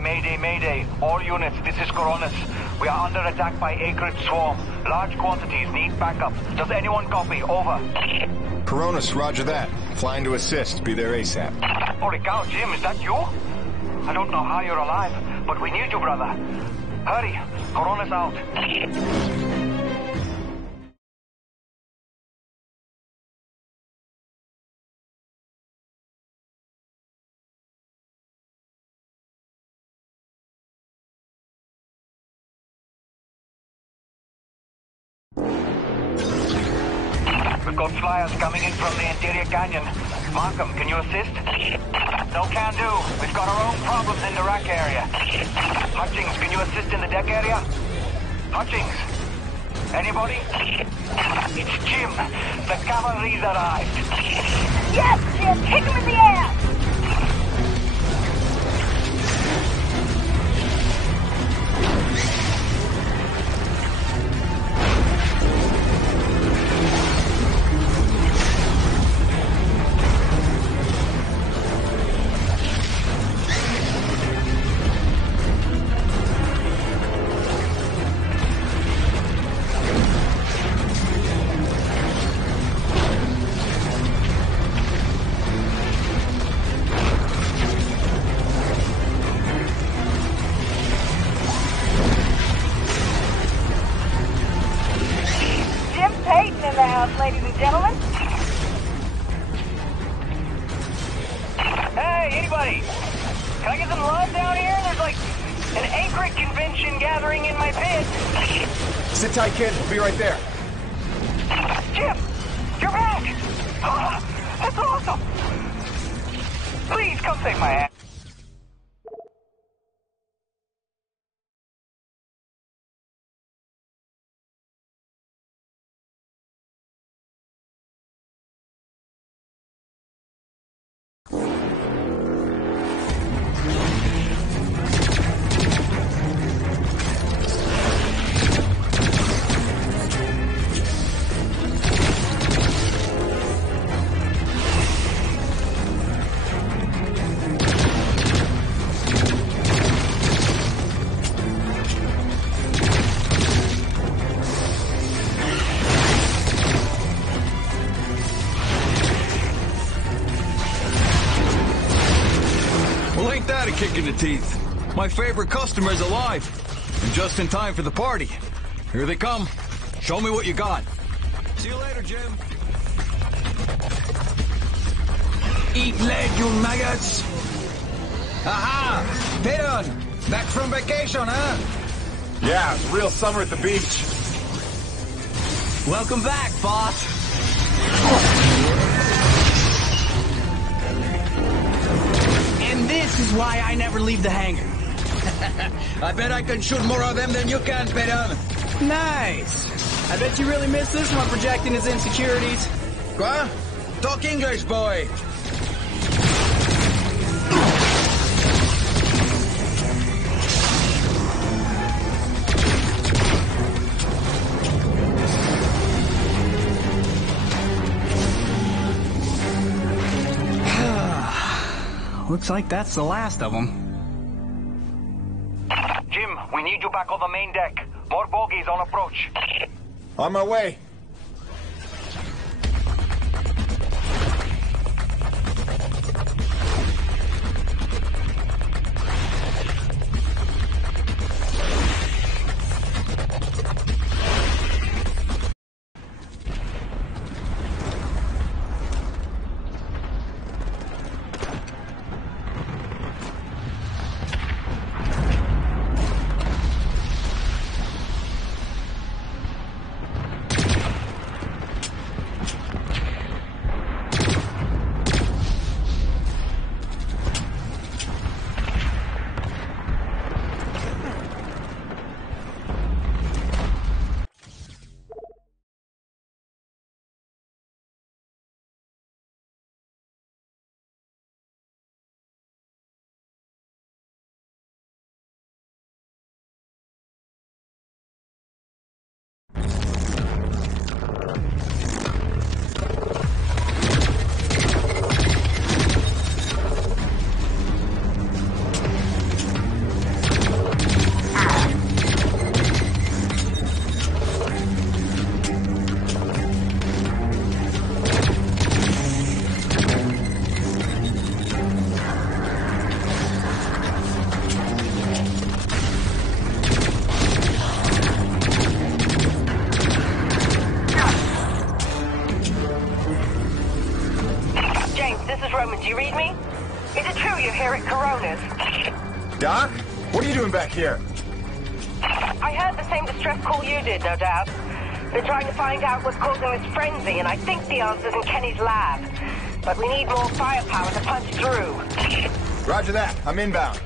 mayday, mayday. All units, this is Coronis. We are under attack by Acrid Swarm. Large quantities, need backup. Does anyone copy? Over. Coronis, roger that. Flying to assist. Be there ASAP. Holy cow, Jim, is that you? I don't know how you're alive, but we need you, brother. Hurry, Coronis out. We've got flyers coming in from the interior canyon. Markham, can you assist? No can do. We've got our own problems in the rack area. Hutchings, can you assist in the deck area? Hutchings? Anybody? It's Jim. The cavalry's arrived. Yes, Jim! Kick him in the ass! Ladies and gentlemen. Hey, anybody? Can I get some love down here? There's like an Acrid convention gathering in my pit. Sit tight, kid. We'll be right there. Jim, you're back. Oh, that's awesome. Please come take my ass. Kick in the teeth. My favorite customer's alive. And just in time for the party. Here they come. Show me what you got. See you later, Jim. Eat lead, you maggots. Aha! Pidon! Back from vacation, huh? Yeah, it's real summer at the beach. Welcome back, boss. And this is why I never leave the hangar. I bet I can shoot more of them than you can, Pedon. Nice. I bet you really miss this one projecting his insecurities. What? Talk English, boy. Looks like that's the last of them. Jim, we need you back on the main deck. More bogies on approach. On my way. Doc? What are you doing back here? I heard the same distress call you did, no doubt. They're trying to find out what's causing this frenzy, and I think the answer's in Kenny's lab. But we need more firepower to punch through. Roger that. I'm inbound.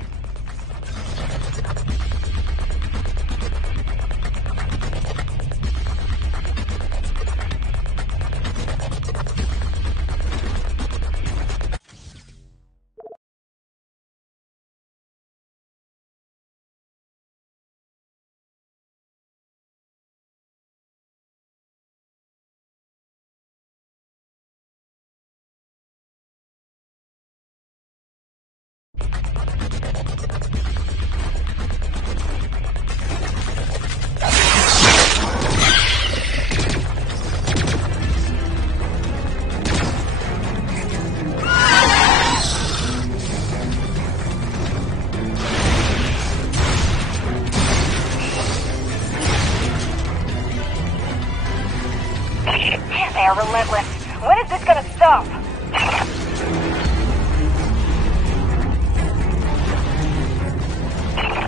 They are relentless. When is this gonna stop?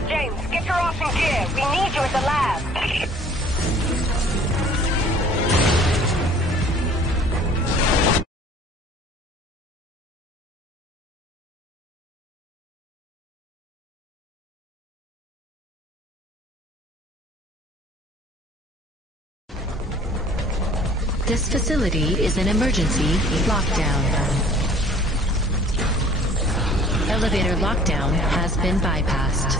James, get your ass in gear. We need you at the lab. This facility is an emergency lockdown. Elevator lockdown has been bypassed.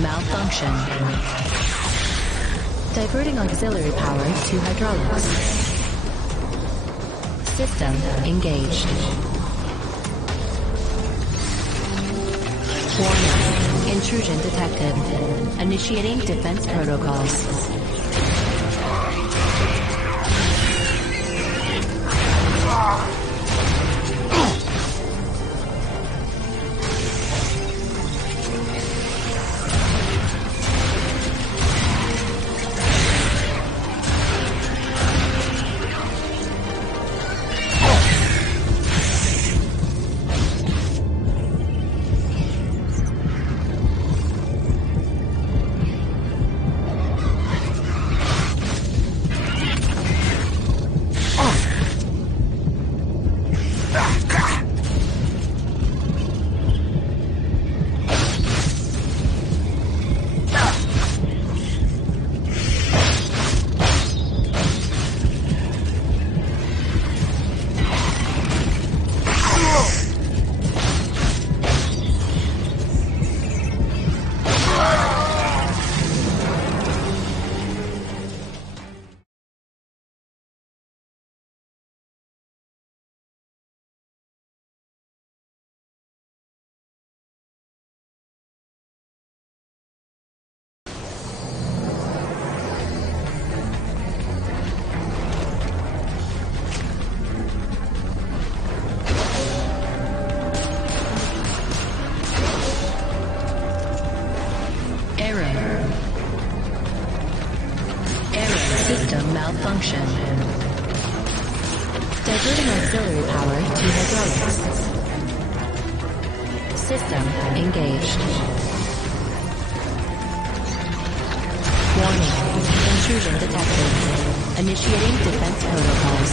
Malfunction. Diverting auxiliary power to hydraulics. System engaged. Warning. Intrusion detected. Initiating defense protocols. Malfunction. Diverting auxiliary power to hydraulics. System engaged. Warning. Intrusion detected. Initiating defense protocols.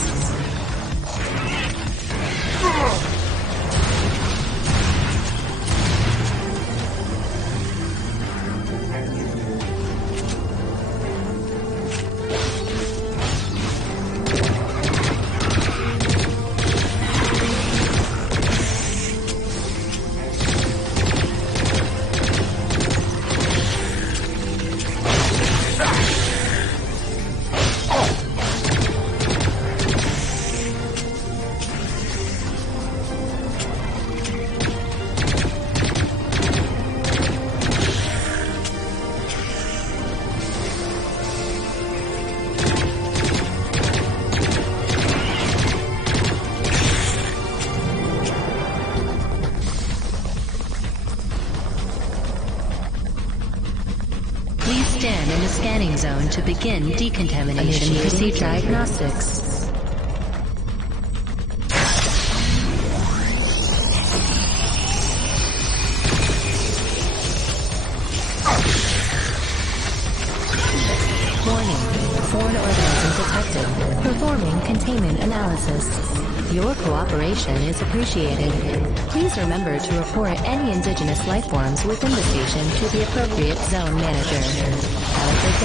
zone to begin decontamination procedure. Diagnostics. Warning. Foreign organism detected. Performing containment analysis. Your cooperation is appreciated. Please remember to report any indigenous life forms within the station to the appropriate zone manager. Have a good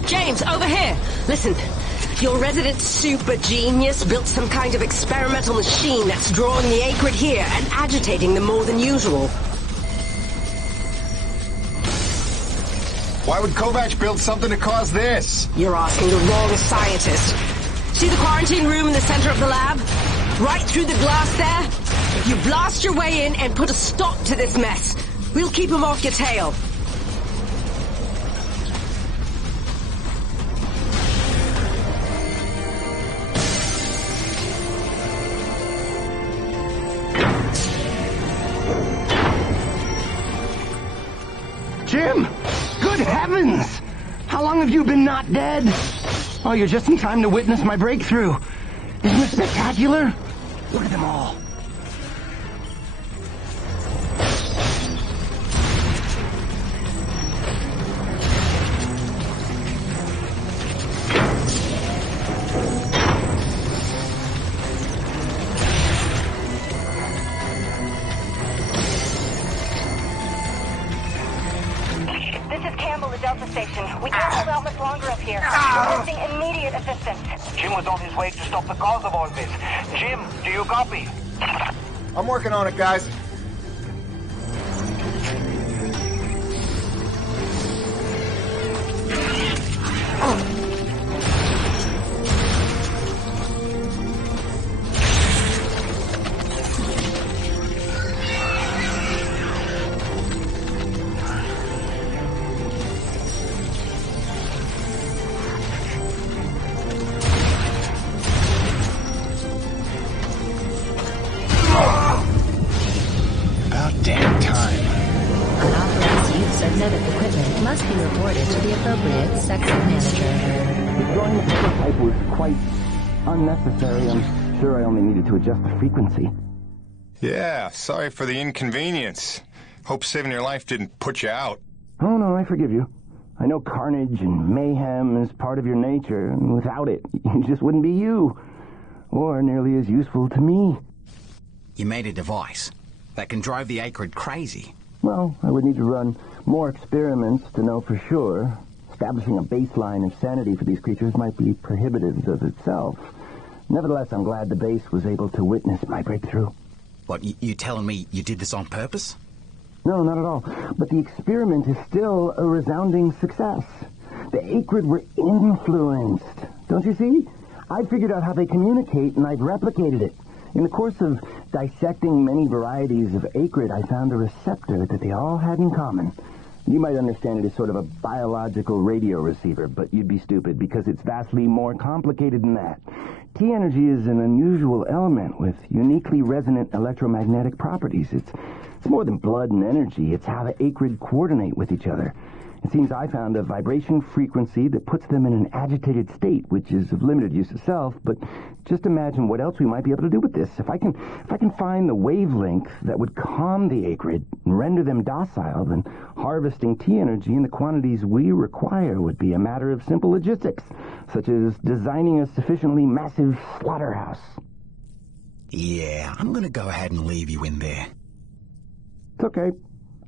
day. James, over here! Listen, your resident super genius built some kind of experimental machine that's drawing the Acrid here and agitating them more than usual. Why would Kovacs build something to cause this? You're asking the wrong scientist. See the quarantine room in the center of the lab? Right through the glass there? If you blast your way in and put a stop to this mess, we'll keep them off your tail. Jim! Good heavens! How long have you been not dead? Oh, you're just in time to witness my breakthrough. Isn't it spectacular? Look at them all. We can't hold out much longer up here. We're missing immediate assistance. Jim was on his way to stop the cause of all this. Jim, do you copy? I'm working on it, guys. Unnecessary. I'm sure I only needed to adjust the frequency. Yeah, sorry for the inconvenience. Hope saving your life didn't put you out. Oh, no, I forgive you. I know carnage and mayhem is part of your nature, and without it, you just wouldn't be you. Or nearly as useful to me. You made a device that can drive the Acrid crazy. Well, I would need to run more experiments to know for sure. Establishing a baseline of sanity for these creatures might be prohibitive of itself. Nevertheless, I'm glad the base was able to witness my breakthrough. What, you telling me you did this on purpose? No, not at all. But the experiment is still a resounding success. The Acrid were influenced. Don't you see? I'd figured out how they communicate, and I'd replicated it. In the course of dissecting many varieties of Acrid, I found a receptor that they all had in common. You might understand it as sort of a biological radio receiver, but you'd be stupid because it's vastly more complicated than that. T-energy is an unusual element with uniquely resonant electromagnetic properties. It's more than blood and energy. It's how the Acrid coordinate with each other. It seems I found a vibration frequency that puts them in an agitated state, which is of limited use itself, but just imagine what else we might be able to do with this. If I can find the wavelength that would calm the Acrid and render them docile, then harvesting T-energy in the quantities we require would be a matter of simple logistics, such as designing a sufficiently massive slaughterhouse. Yeah, I'm gonna go ahead and leave you in there. It's okay.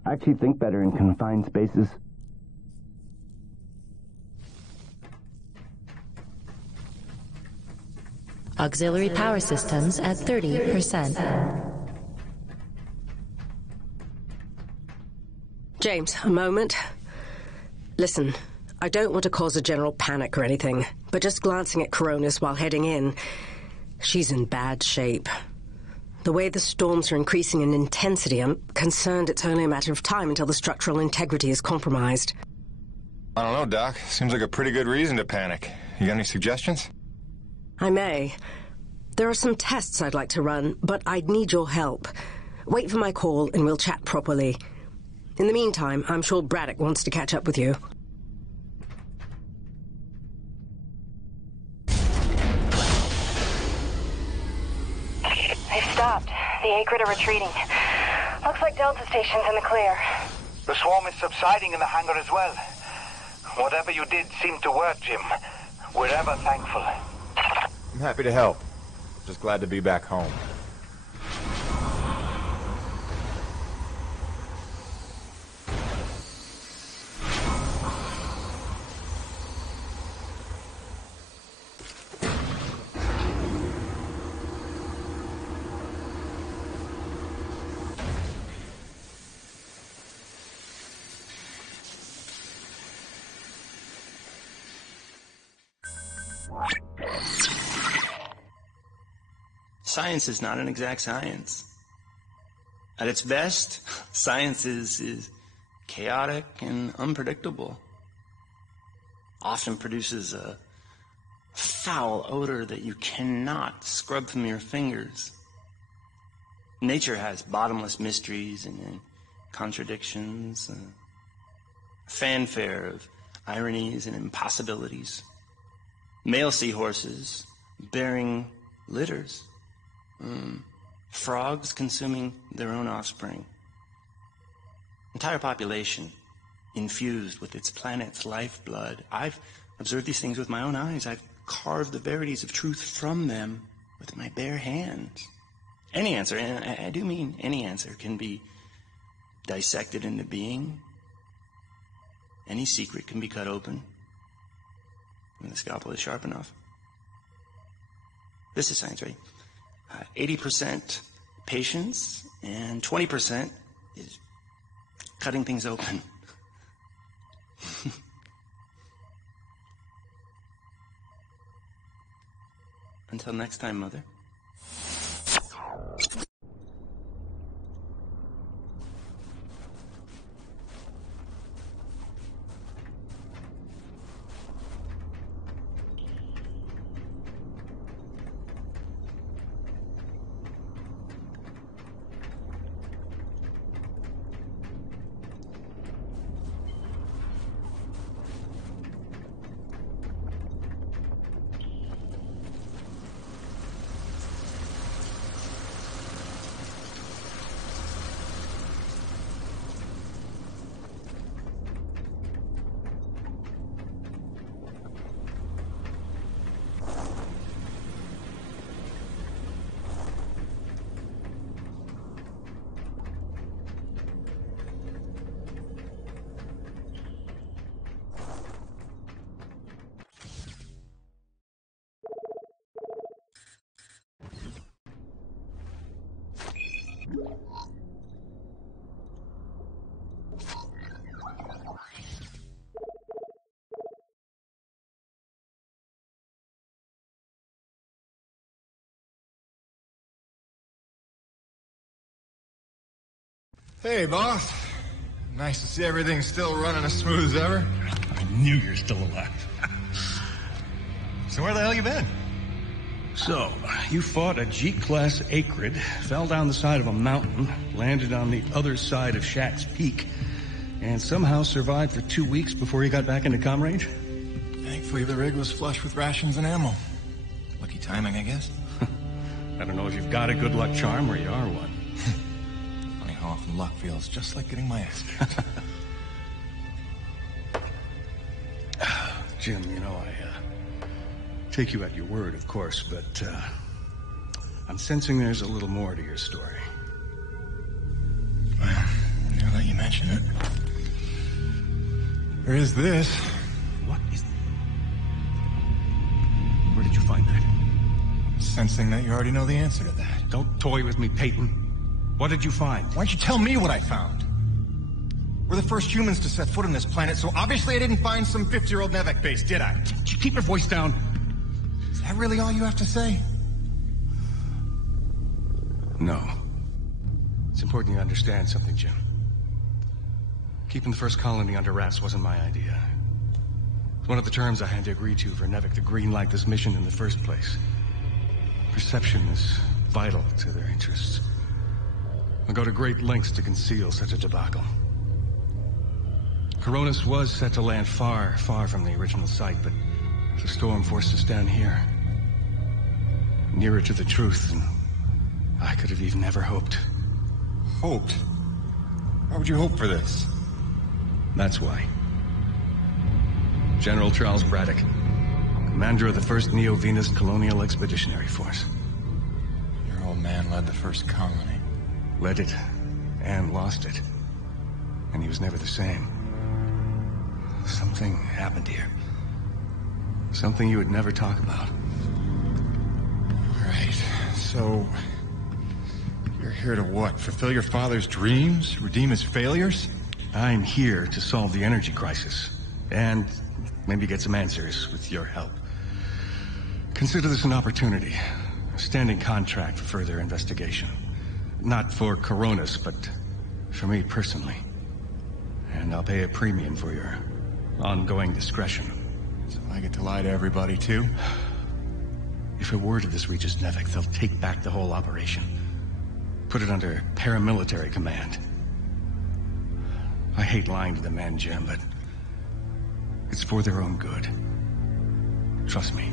I actually think better in confined spaces. Auxiliary power systems at 30%. James, a moment. Listen, I don't want to cause a general panic or anything, but just glancing at Coronis while heading in, she's in bad shape. The way the storms are increasing in intensity, I'm concerned it's only a matter of time until the structural integrity is compromised. I don't know, Doc. Seems like a pretty good reason to panic. You got any suggestions? I may. There are some tests I'd like to run, but I'd need your help. Wait for my call and we'll chat properly. In the meantime, I'm sure Braddock wants to catch up with you. They've stopped. The Acrid are retreating. Looks like Delta Station's in the clear. The swarm is subsiding in the hangar as well. Whatever you did seemed to work, Jim. We're ever thankful. I'm happy to help. Just glad to be back home. Science is not an exact science. At its best, science is chaotic and unpredictable. Often produces a foul odor that you cannot scrub from your fingers. Nature has bottomless mysteries and contradictions, a fanfare of ironies and impossibilities. Male seahorses bearing litters. Frogs consuming their own offspring. Entire population infused with its planet's lifeblood. I've observed these things with my own eyes. I've carved the verities of truth from them with my bare hands. Any answer, and I do mean any answer, can be dissected into being. Any secret can be cut open when the scalpel is sharp enough. This is science, right? 80% patience and 20% is cutting things open. Until next time, Mother. Hey, boss. Nice to see everything still running as smooth as ever. I knew you were still alive. So where the hell you been? So, you fought a G-class Acrid, fell down the side of a mountain, landed on the other side of Shack's Peak, and somehow survived for 2 weeks before you got back into comm range? Thankfully, the rig was flush with rations and ammo. Lucky timing, I guess. I don't know if you've got a good luck charm or you are one. Funny how often luck feels just like getting my ass kicked. Jim, you know, I take you at your word, of course, but I'm sensing there's a little more to your story. Well, now that you mention it, there is this. What is... Where did you find that? Sensing that you already know the answer to that. Don't toy with me, Peyton. What did you find? Why don't you tell me what I found? We're the first humans to set foot on this planet, so obviously I didn't find some 50-year-old Nevek base, did I? Did you keep your voice down? Is that really all you have to say? No. It's important you understand something, Jim. Keeping the first colony under wraps wasn't my idea. It's one of the terms I had to agree to for Nevek to greenlight this mission in the first place. Perception is vital to their interests. I'll go to great lengths to conceal such a debacle. Coronis was set to land far, far from the original site, but the storm forced us down here. Nearer to the truth than I could have even ever hoped. Hoped? Why would you hope for this? That's why. General Charles Braddock, commander of the 1st Neo-Venus Colonial Expeditionary Force. Your old man led the first colony. Led it, and lost it. And he was never the same. Something happened here. Something you would never talk about. Right. So, you're here to what? Fulfill your father's dreams? Redeem his failures? I'm here to solve the energy crisis. And maybe get some answers with your help. Consider this an opportunity. A standing contract for further investigation. Not for Coronis, but for me personally. And I'll pay a premium for your ongoing discretion. So I get to lie to everybody, too? If a word of this reaches Nevik, they'll take back the whole operation. Put it under paramilitary command. I hate lying to the men, Jim, but it's for their own good. Trust me.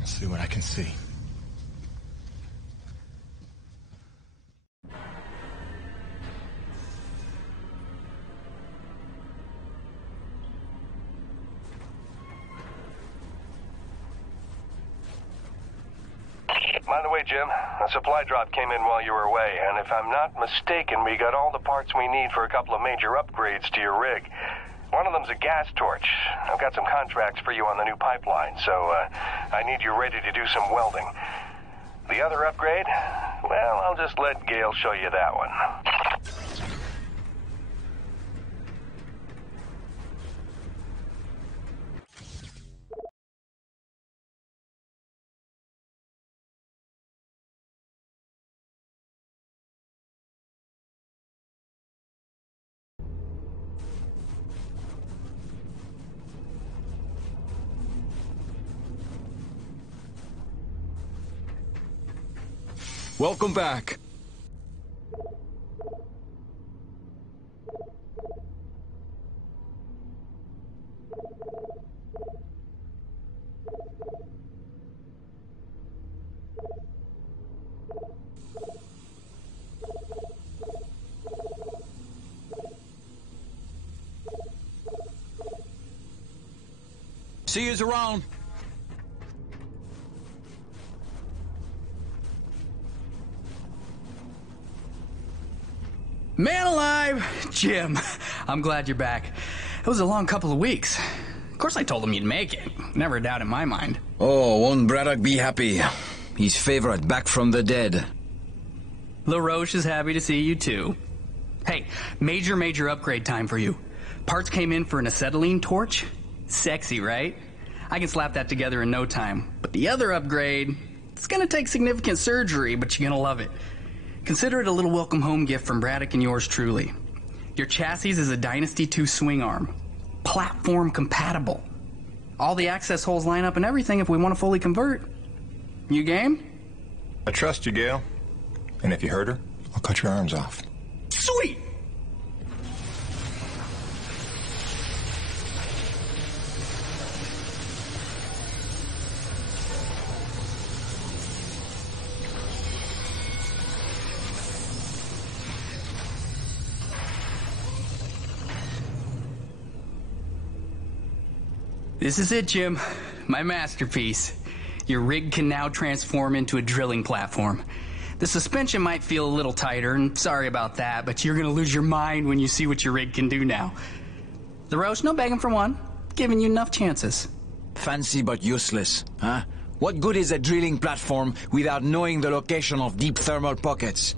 I'll see what I can see. By the way, Jim, a supply drop came in while you were away, and if I'm not mistaken, we got all the parts we need for a couple of major upgrades to your rig. One of them's a gas torch. I've got some contracts for you on the new pipeline, so I need you ready to do some welding. The other upgrade? Well, I'll just let Gale show you that one. Welcome back. See yous around. Man alive! Jim, I'm glad you're back. It was a long couple of weeks. Of course I told him you'd make it. Never a doubt in my mind. Oh, won't Braddock be happy? His favorite back from the dead. LaRoche is happy to see you too. Hey, major upgrade time for you. Parts came in for an acetylene torch. Sexy, right? I can slap that together in no time. But the other upgrade, it's gonna take significant surgery, but you're gonna love it. Consider it a little welcome home gift from Braddock and yours truly. Your chassis is a Dynasty 2 swing arm. Platform compatible. All the access holes line up and everything if we want to fully convert. You game? I trust you, Gale. And if you hurt her, I'll cut your arms off. Sweet! This is it, Jim. My masterpiece. Your rig can now transform into a drilling platform. The suspension might feel a little tighter, and sorry about that, but you're gonna lose your mind when you see what your rig can do now. LaRoche, no begging for one. Giving you enough chances. Fancy but useless, huh? What good is a drilling platform without knowing the location of deep thermal pockets?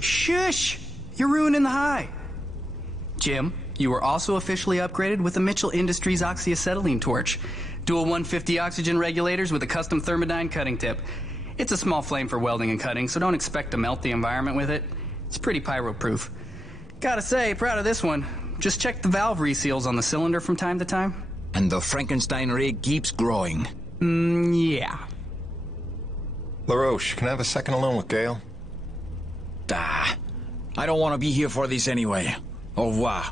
Shush! You're ruining the high. Jim, you were also officially upgraded with the Mitchell Industries oxyacetylene torch. Dual 150 oxygen regulators with a custom Thermodyne cutting tip. It's a small flame for welding and cutting, so don't expect to melt the environment with it. It's pretty pyro-proof. Gotta say, proud of this one. Just check the valve reseals on the cylinder from time to time. And the Frankenstein rig keeps growing. Yeah. LaRoche, can I have a second alone with Gale? I don't want to be here for this anyway. Au revoir.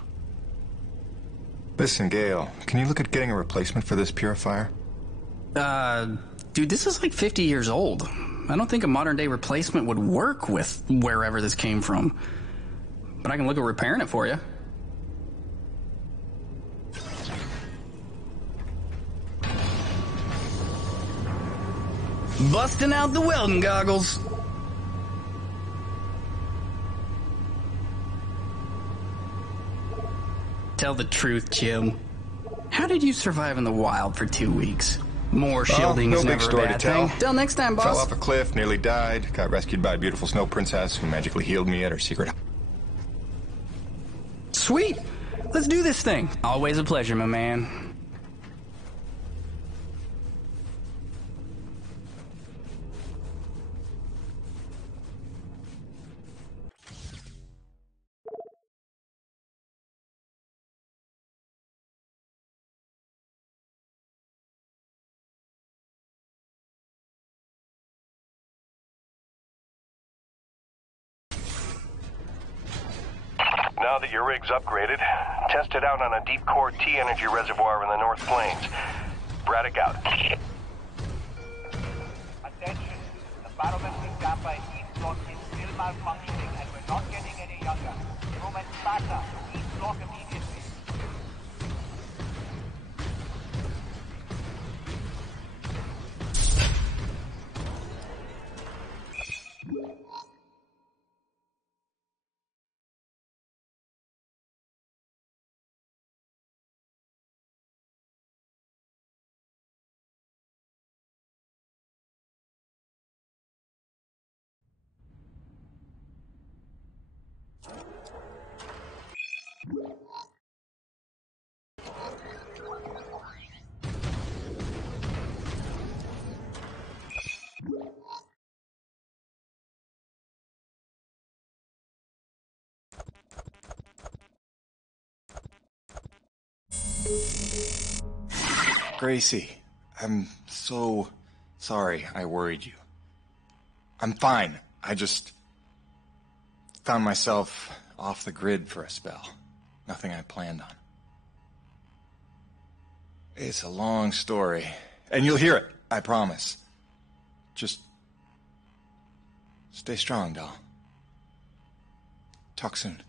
Listen, Gale, can you look at getting a replacement for this purifier? Dude, this is like 50 years old. I don't think a modern-day replacement would work with wherever this came from. But I can look at repairing it for you. Busting out the welding goggles. Tell the truth, Jim. How did you survive in the wild for 2 weeks? More shielding is never a bad thing. Till next time, boss. Fell off a cliff, nearly died, got rescued by a beautiful snow princess who magically healed me at her secret. Sweet. Let's do this thing. Always a pleasure, my man. Now that your rig's upgraded, test it out on a deep core T-energy reservoir in the North Plains. Braddock out. Attention, the barometric damper east block is still malfunctioning and we're not getting any younger. Room and Sparta, east block immediately. Gracie, I'm so sorry I worried you. I'm fine. I just found myself off the grid for a spell. Nothing I planned on. It's a long story, and you'll hear it, I promise. Just stay strong, doll. Talk soon.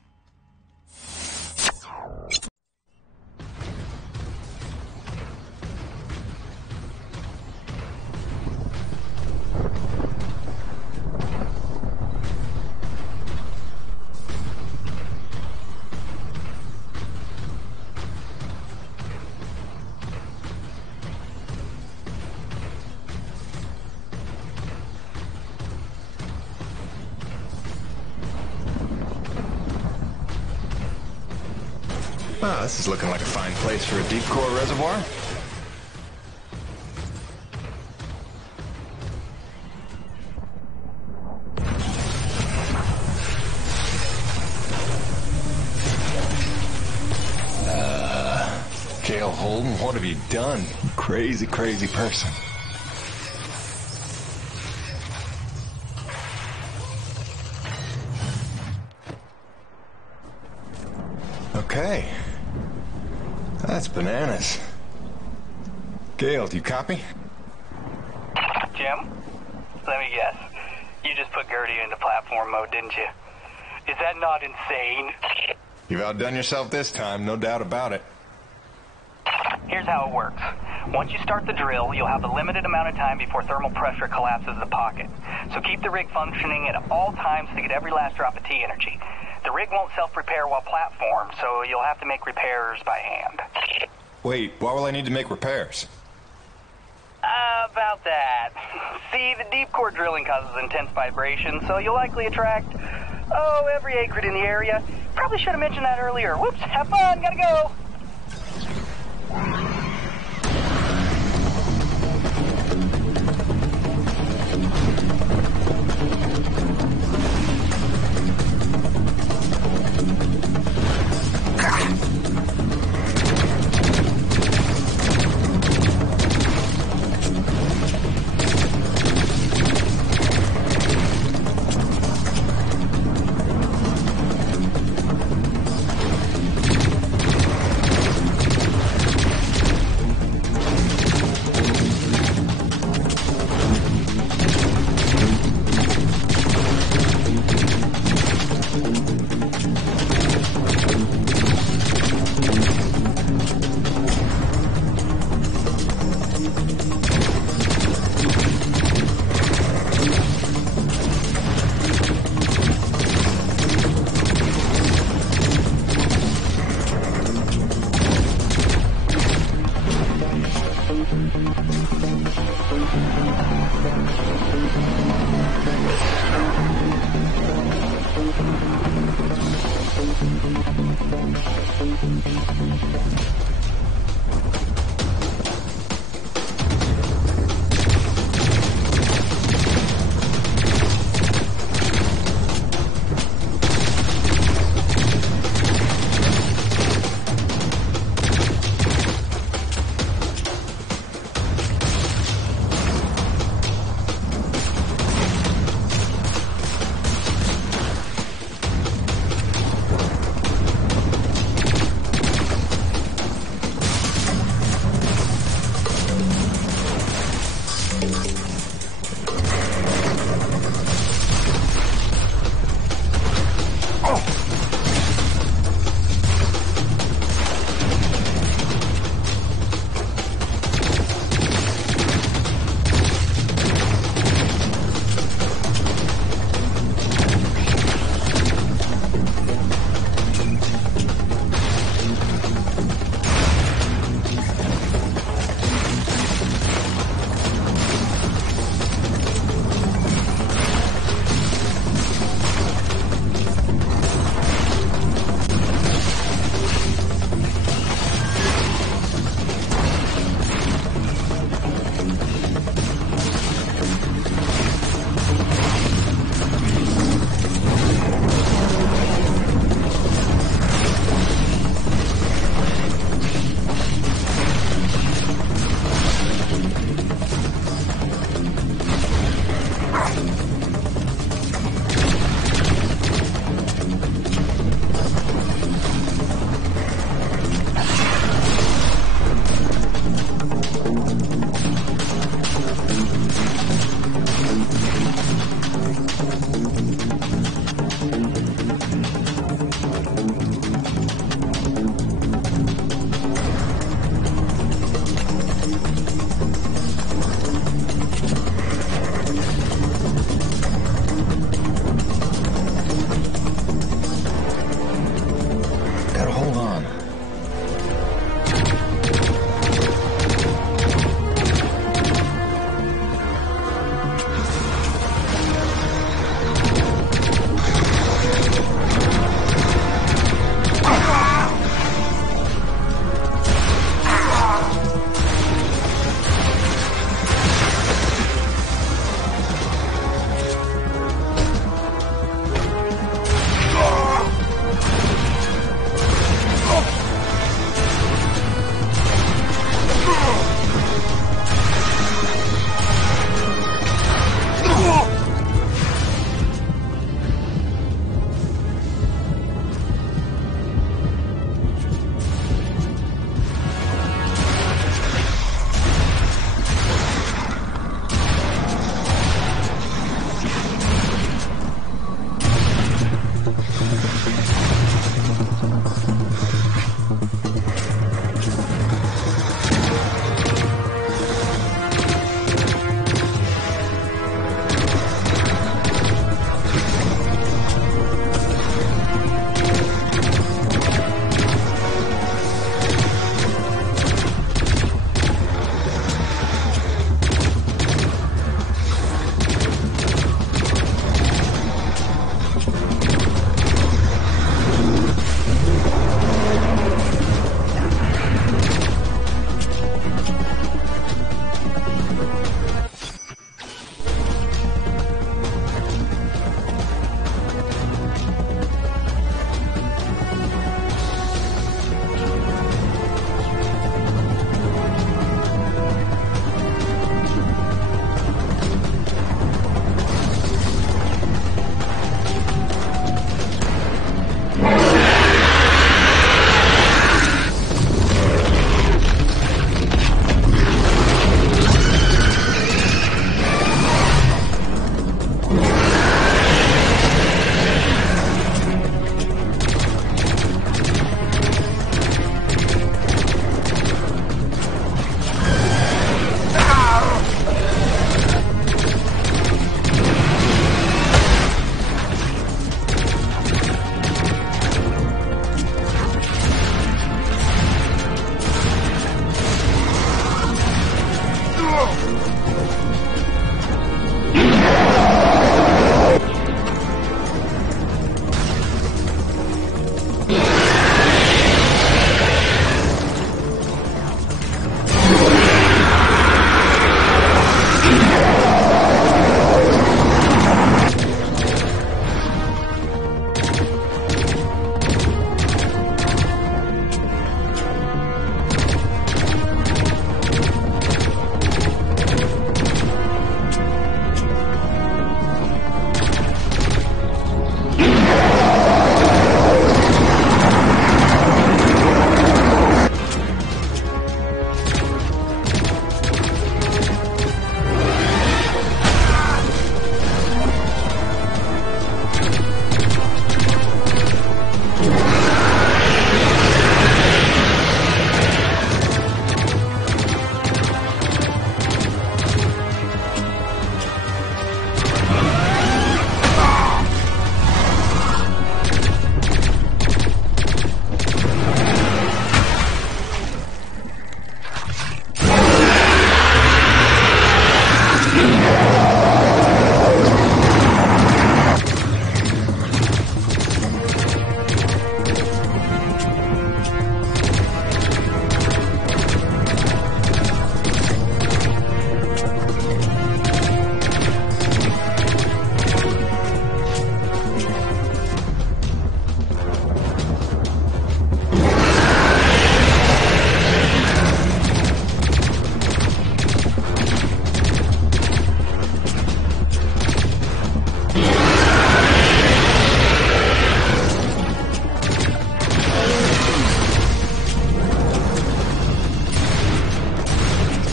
Ah, this is looking like a fine place for a deep core reservoir. Gale Holden, what have you done? You crazy, crazy person. Okay. That's bananas. Gale, do you copy? Jim? Let me guess. You just put Gertie into platform mode, didn't you? Is that not insane? You've outdone yourself this time, no doubt about it. Here's how it works. Once you start the drill, you'll have a limited amount of time before thermal pressure collapses the pocket. So keep the rig functioning at all times to get every last drop of T energy. The rig won't self-repair while platformed, so you'll have to make repairs by hand. Wait, why will I need to make repairs? About that. See, the deep core drilling causes intense vibration, so you'll likely attract, every acrid in the area. Probably should have mentioned that earlier. Whoops, have fun, gotta go.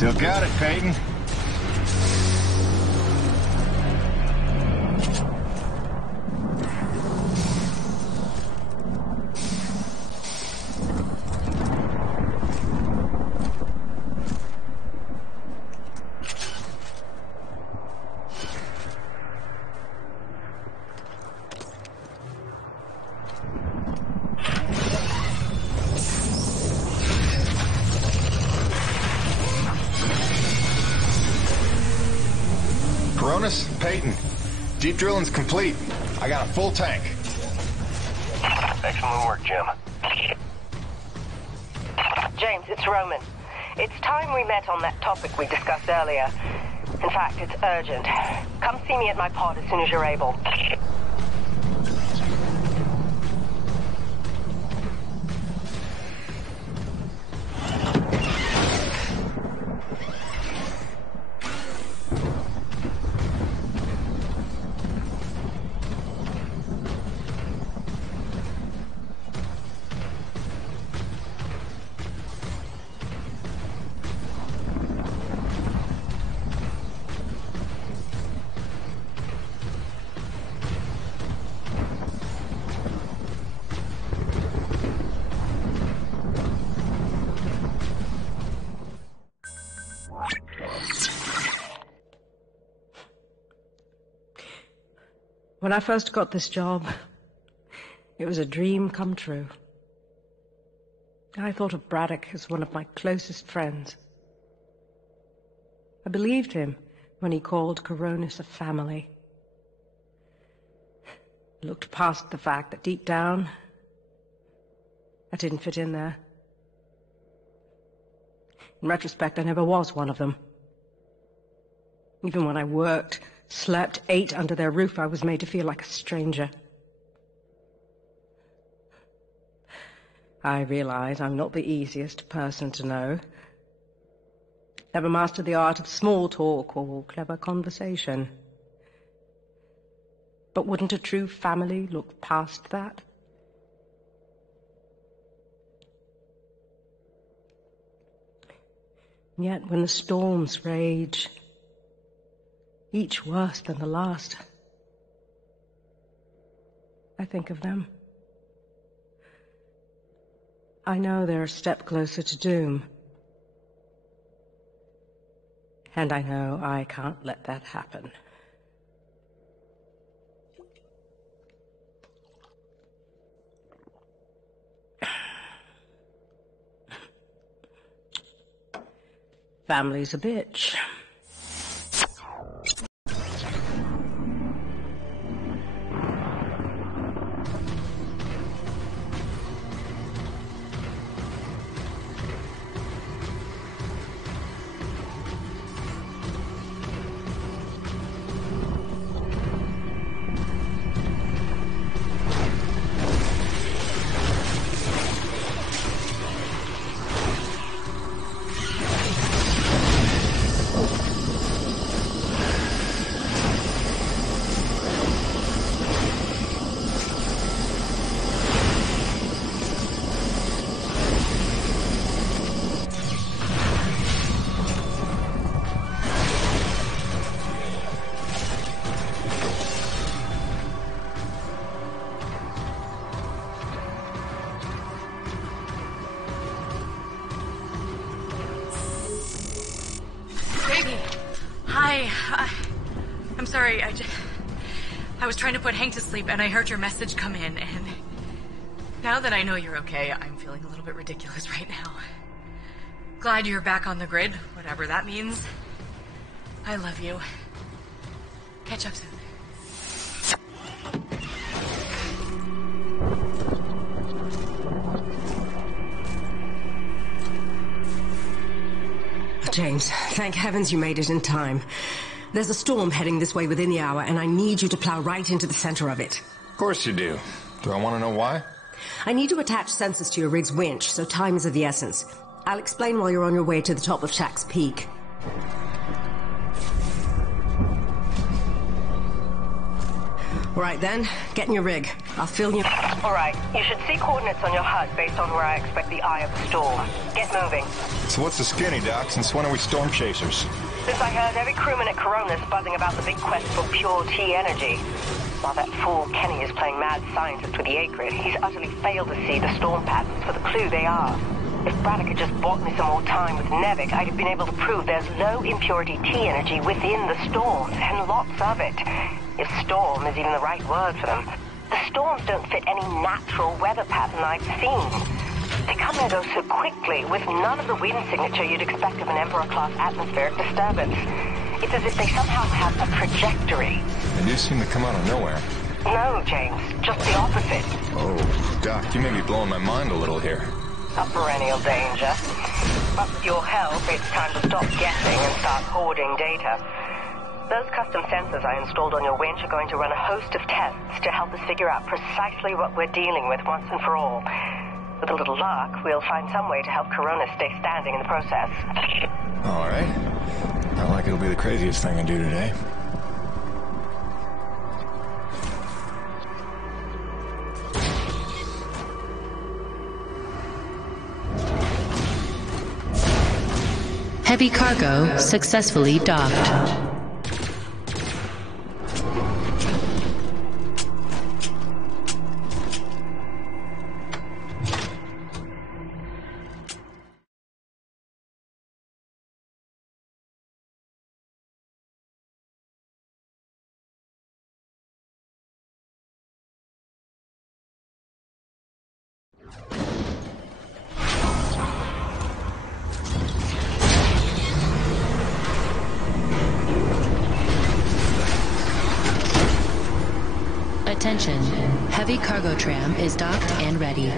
Still got it, Peyton. Cronus, Peyton, deep drilling's complete. I got a full tank. Excellent work, Jim. James, it's Roman. It's time we met on that topic we discussed earlier. In fact, it's urgent. Come see me at my pod as soon as you're able. When I first got this job, it was a dream come true. I thought of Braddock as one of my closest friends. I believed him when he called Coronis a family. I looked past the fact that deep down, I didn't fit in there. In retrospect, I never was one of them. Even when I worked, slept, ate under their roof, I was made to feel like a stranger. I realize I'm not the easiest person to know. Never mastered the art of small talk or clever conversation. But wouldn't a true family look past that? And yet, when the storms rage, each worse than the last, I think of them. I know they're a step closer to doom. And I know I can't let that happen. Family's a bitch. I'm sorry, I was trying to put Hank to sleep and I heard your message come in, and now that I know you're okay, I'm feeling a little bit ridiculous right now. Glad you're back on the grid, whatever that means. I love you. Catch up soon. James, thank heavens you made it in time. There's a storm heading this way within the hour, and I need you to plow right into the center of it. Of course you do. Do I want to know why? I need to attach sensors to your rig's winch, so time is of the essence. I'll explain while you're on your way to the top of Shack's Peak. Right then, get in your rig. I'll fill you... Alright, you should see coordinates on your HUD based on where I expect the eye of the storm. Get moving. So what's the skinny, Doc? Since when are we storm chasers? Since I heard every crewman at Coronis buzzing about the big quest for pure T energy. While that fool Kenny is playing mad scientist with the Acrid, he's utterly failed to see the storm patterns for the clue they are. If Braddock had just bought me some more time with Nevik, I'd have been able to prove there's low impurity T energy within the storms, and lots of it. If storm is even the right word for them. The storms don't fit any natural weather pattern I've seen. They come and go so quickly, with none of the wind signature you'd expect of an Emperor-class atmospheric disturbance. It's as if they somehow have a trajectory. They do seem to come out of nowhere. No, James, just the opposite. Oh, Doc, you may be blowing my mind a little here. A perennial danger. But with your help, it's time to stop guessing and start hoarding data. Those custom sensors I installed on your winch are going to run a host of tests to help us figure out precisely what we're dealing with once and for all. With a little luck, we'll find some way to help Coronis stay standing in the process. All right. Not like it'll be the craziest thing I do today. Heavy cargo successfully docked. Attention, heavy cargo tram is docked and ready.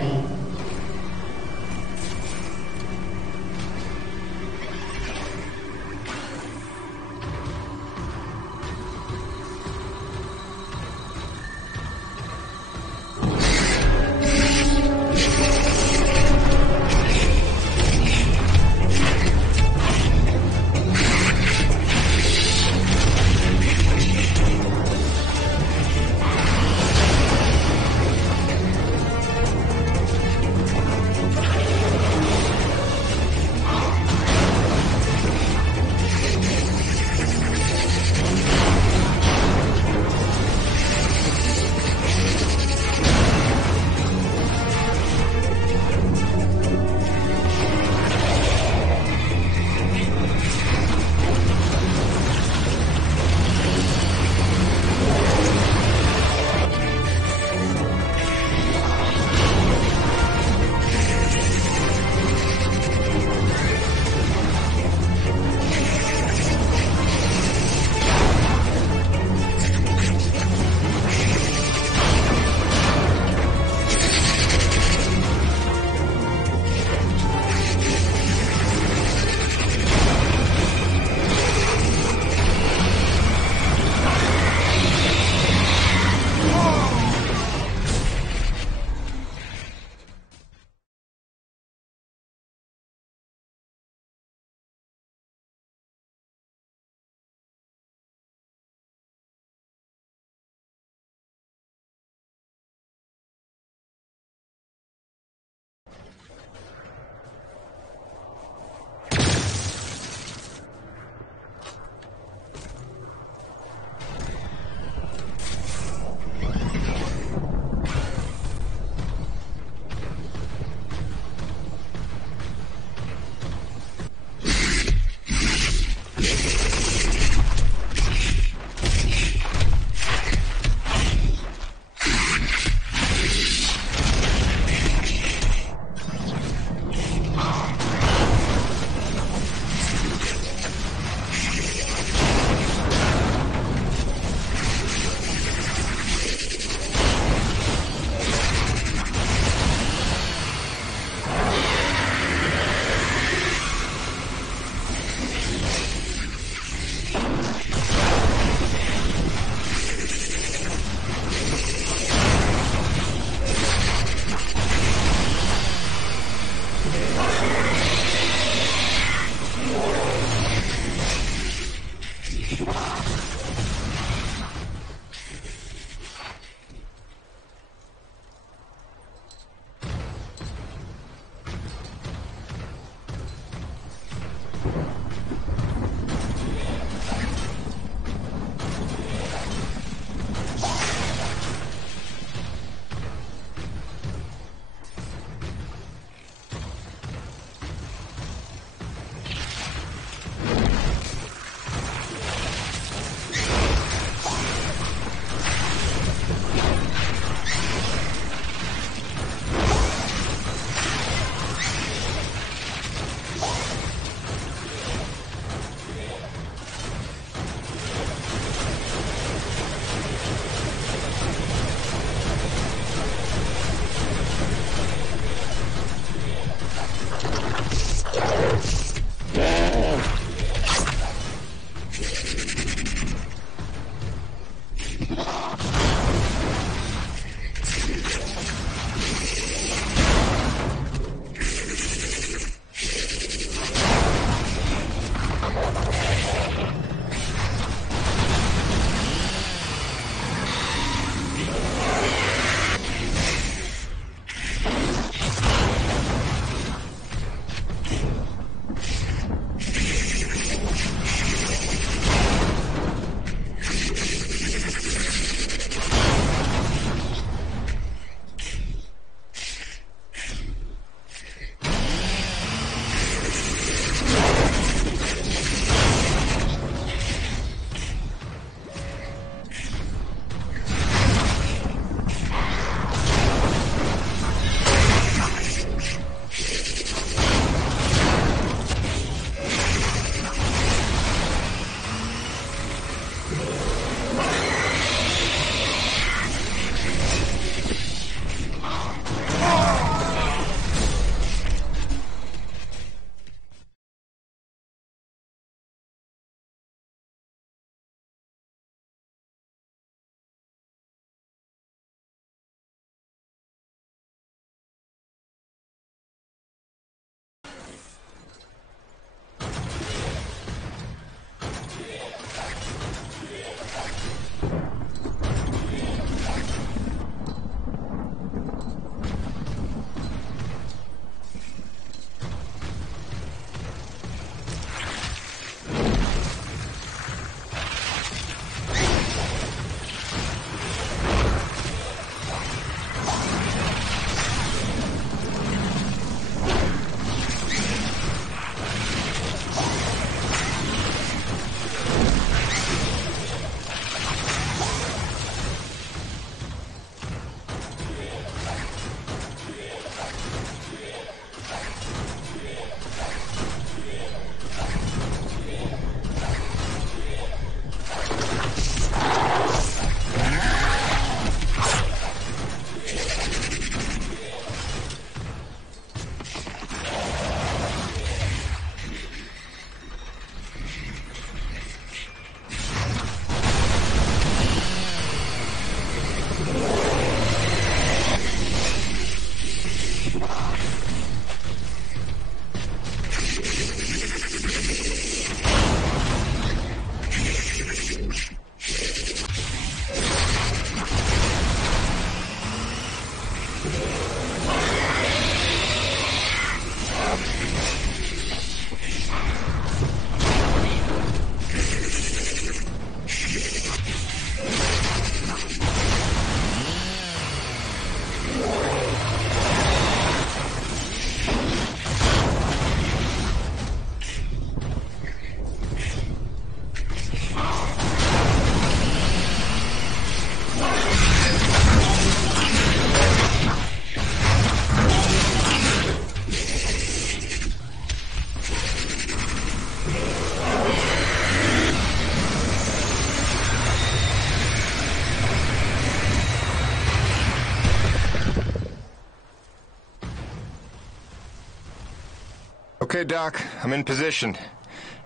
Okay, Doc. I'm in position.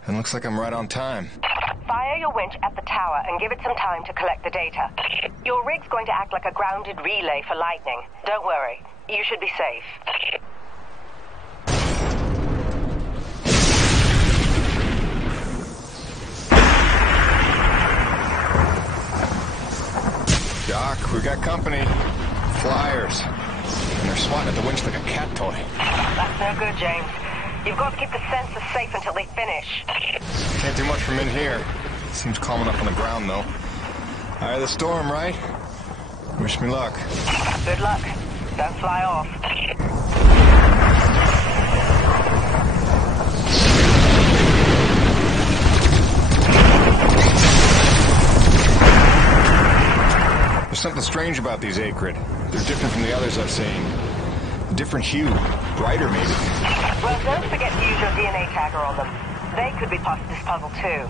And looks like I'm right on time. Fire your winch at the tower and give it some time to collect the data. Your rig's going to act like a grounded relay for lightning. Don't worry. You should be safe. Doc, we've got company. Flyers. And they're swatting at the winch like a cat toy. That's no good, James. You've got to keep the sensors safe until they finish. Can't do much from in here. Seems calm enough on the ground, though. Eye of the storm, right? Wish me luck. Good luck. Don't fly off. There's something strange about these Acrid. They're different from the others I've seen. A different hue. Brighter, maybe. Well, don't forget to use your DNA tagger on them. They could be part of this puzzle, too.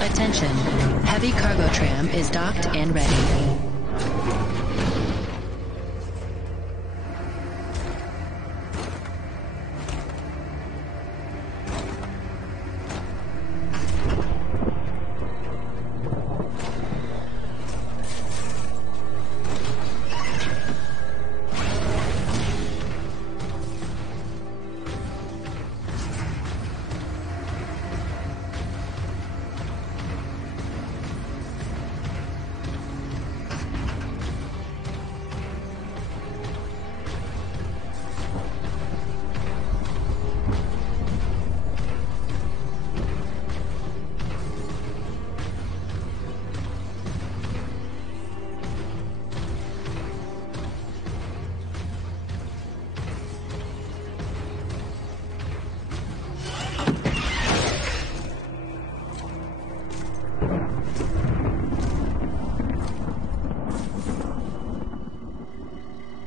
Attention. Heavy cargo tram is docked and ready.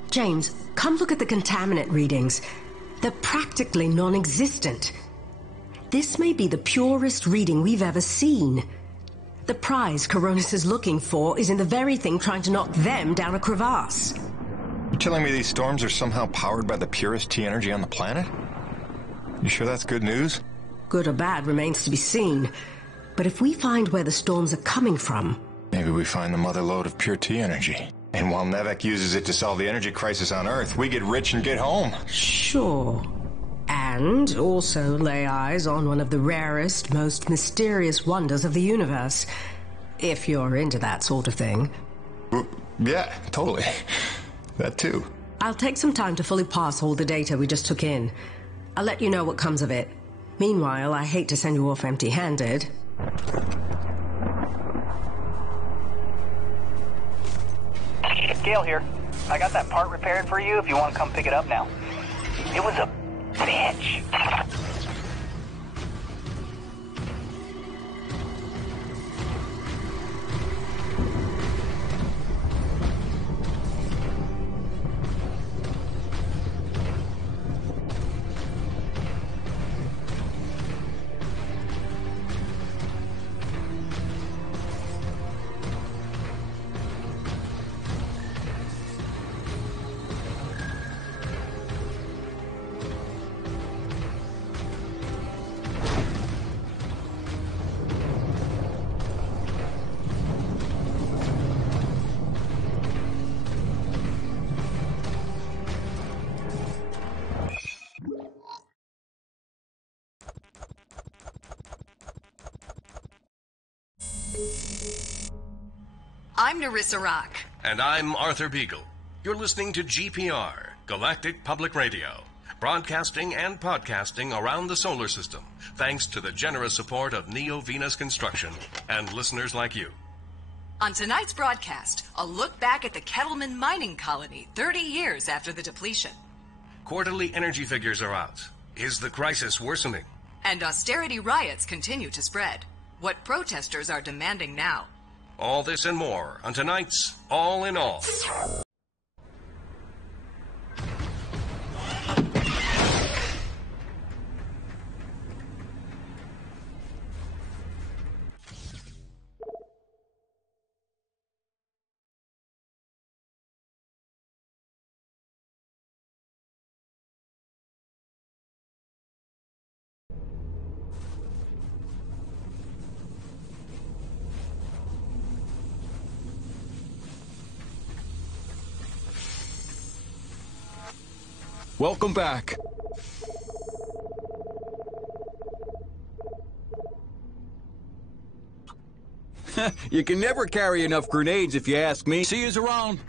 James, come look at the contaminant readings. They're practically non-existent. This may be the purest reading we've ever seen. The prize Coronis is looking for is in the very thing trying to knock them down a crevasse. You telling me these storms are somehow powered by the purest T energy on the planet? You sure that's good news? Good or bad remains to be seen. But if we find where the storms are coming from... Maybe we find the mother lode of pure T energy. And while Nevek uses it to solve the energy crisis on Earth, we get rich and get home. Sure. And also lay eyes on one of the rarest, most mysterious wonders of the universe. If you're into that sort of thing. Yeah, totally. That too. I'll take some time to fully parse all the data we just took in. I'll let you know what comes of it. Meanwhile, I hate to send you off empty-handed. Gale here. I got that part repaired for you if you want to come pick it up now. It was a bitch. I'm Nerissa Rock. And I'm Arthur Beagle. You're listening to GPR, Galactic Public Radio, broadcasting and podcasting around the solar system, thanks to the generous support of Neo Venus Construction and listeners like you. On tonight's broadcast, a look back at the Kettleman mining colony 30 years after the depletion. Quarterly energy figures are out. Is the crisis worsening? And austerity riots continue to spread. What protesters are demanding now. All this and more on tonight's All in All. Welcome back. You can never carry enough grenades if you ask me. See yous around.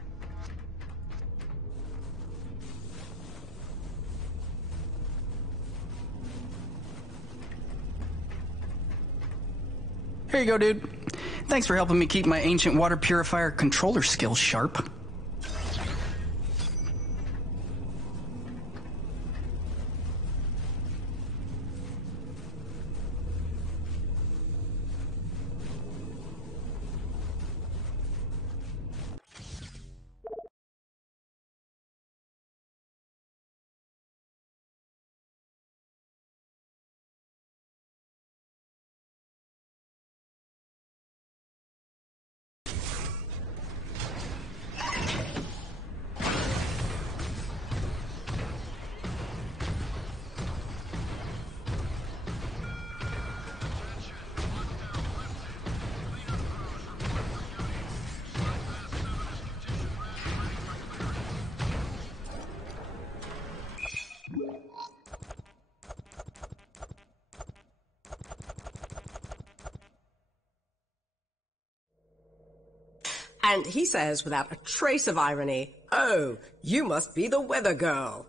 Here you go, dude. Thanks for helping me keep my ancient water purifier controller skills sharp. And he says, without a trace of irony, "Oh, you must be the weather girl."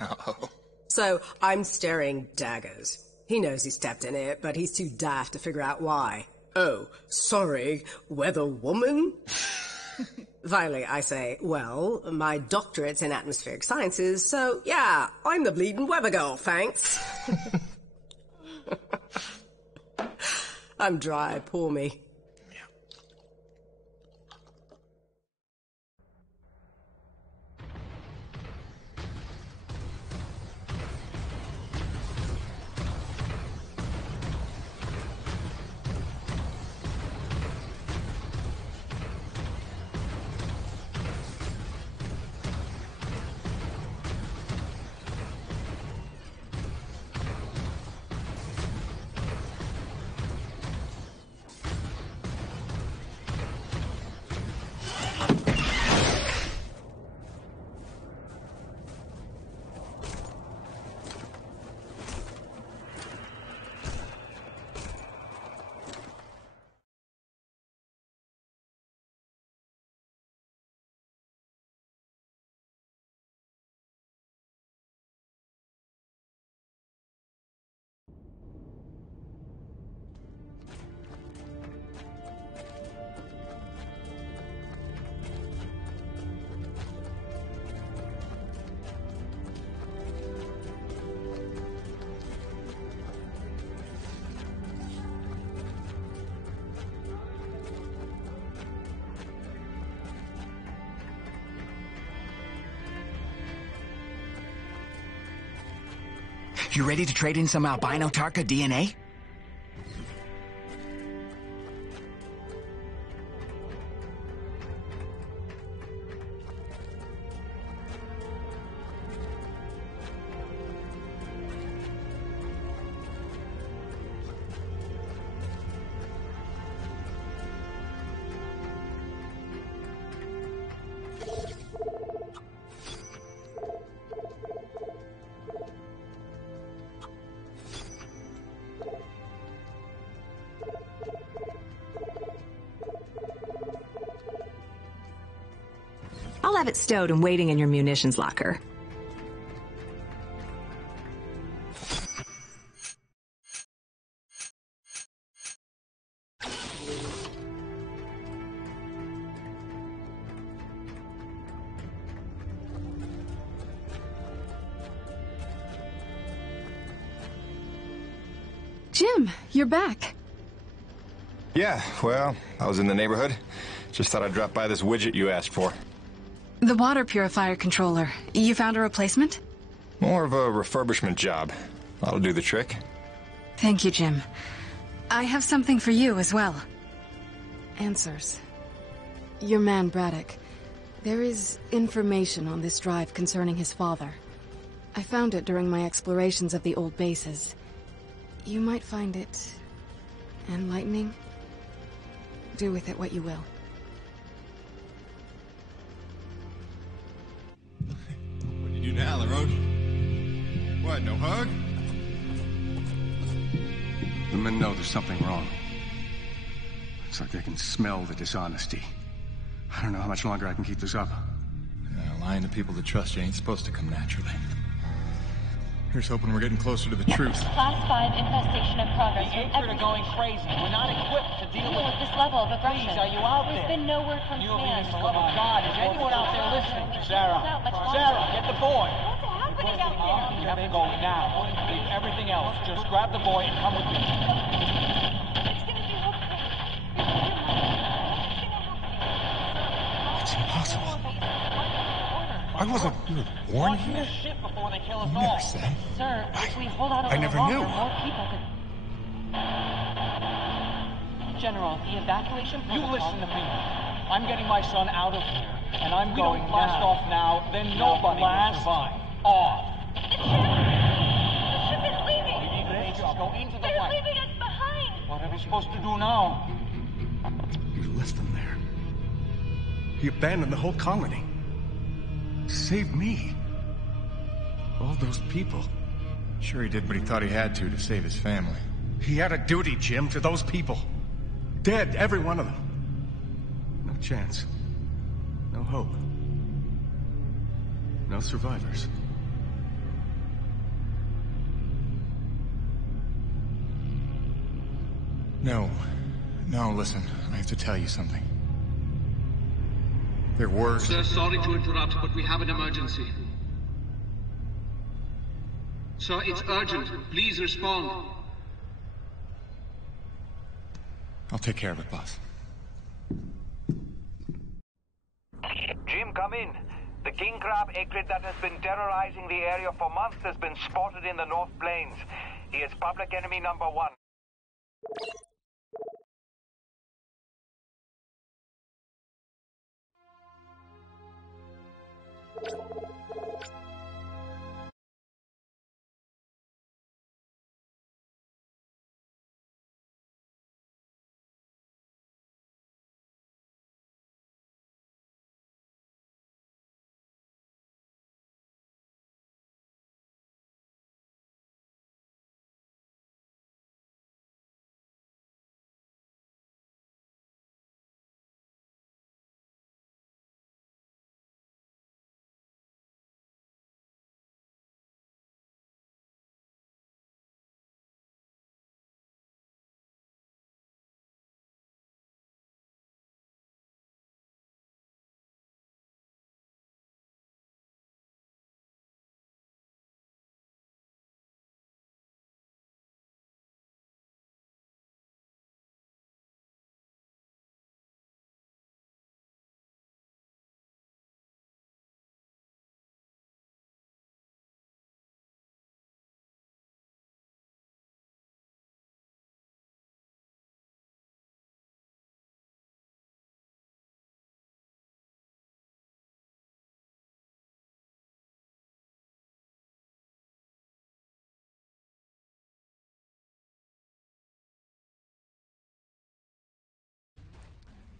Oh. So I'm staring daggers. He knows he stepped in it, but he's too daft to figure out why. "Oh, sorry, weather woman?" Finally, I say, "Well, my doctorate's in atmospheric sciences, so yeah, I'm the bleeding weather girl, thanks." I'm dry, poor me. You ready to trade in some albino Tarka DNA? have it stowed and waiting in your munitions locker. Jim, you're back. Yeah, well, I was in the neighborhood. Just thought I'd drop by this widget you asked for. The water purifier controller. You found a replacement? More of a refurbishment job. That'll do the trick. Thank you, Jim. I have something for you as well. Answers. Your man, Braddock. There is information on this drive concerning his father. I found it during my explorations of the old bases. You might find it enlightening. Do with it what you will. What do you do now, LaRoche? What, no hug? The men know there's something wrong. It's like they can smell the dishonesty. I don't know how much longer I can keep this up. Lying to people that trust you ain't supposed to come naturally. Here's hoping we're getting closer to the truth. Class 5 infestation in progress. The Acrid are going crazy. We're not equipped to deal with this level of aggression. Please, are you out there? There's been no word from command. For the love of God, is anyone out there listening? Sarah, get the boy. What's happening out there? You have to go now. Leave everything else. Just grab the boy and come with me. It's impossible. I wasn't born here. Shit before they kill us You all. never said. Sir, if we hold out a I little never longer, knew. more people could... General, the evacuation You protocol... listen to me. I'm getting my son out of here, and I'm going don't blast now. off now, then nobody will survive. Off. The ship is leaving! Go into the They're fight. leaving us behind! What are we supposed to do now? You left them there. He abandoned the whole colony. Saved me. All those people. Sure he did what he thought he had to save his family. He had a duty, Jim, to those people. Dead, every one of them. No chance. No hope. No survivors. No, listen. I have to tell you something. There were... Sir, sorry to interrupt, but we have an emergency. Sir, it's urgent. Please respond. I'll take care of it, boss. Jim, come in. The king crab acrid that has been terrorizing the area for months has been spotted in the North Plains. He is public enemy number 1.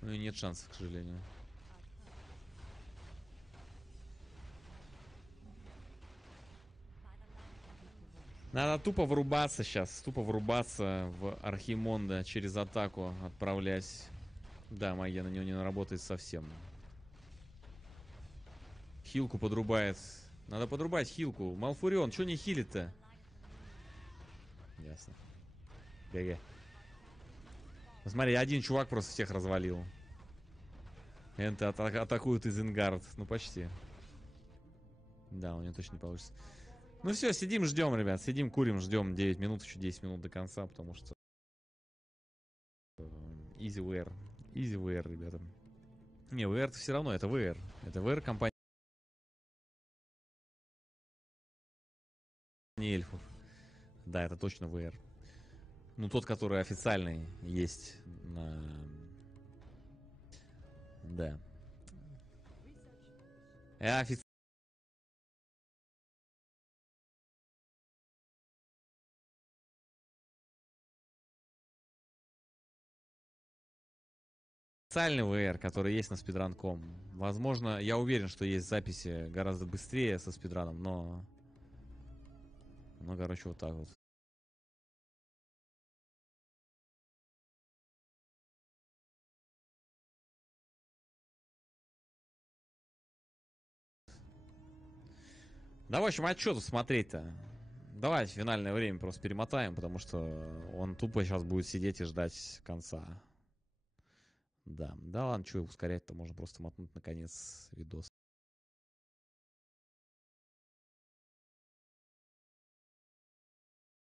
Ну и нет шансов, к сожалению. Надо тупо врубаться сейчас, в Архимонда через атаку отправлять. Да, магия на него не наработает совсем. Хилку подрубает. Надо подрубать хилку. Малфурион, что не хилит-то? Ясно. ГГ. Смотри, один чувак просто всех развалил. Энты атакуют Изенгард. Ну, почти. Да, у него точно не получится. Ну все, сидим, ждем, ребят. Сидим, курим, ждем 9 минут, еще 10 минут до конца, потому что... Easy VR. Easy VR, ребята. Не, VR все равно, это VR. Это VR компания эльфов. Да, это точно VR. Ну, тот, который официальный есть на... Да. Официальный VR, который есть на speedrun.com. Возможно, я уверен, что есть записи гораздо быстрее со спидраном, но... Ну, короче, вот так вот. Да, в общем, а что тут смотреть-то? Давайте финальное время просто перемотаем, потому что он тупо сейчас будет сидеть и ждать конца. Да, да ладно, что ускорять-то, можно просто мотнуть на конец видос.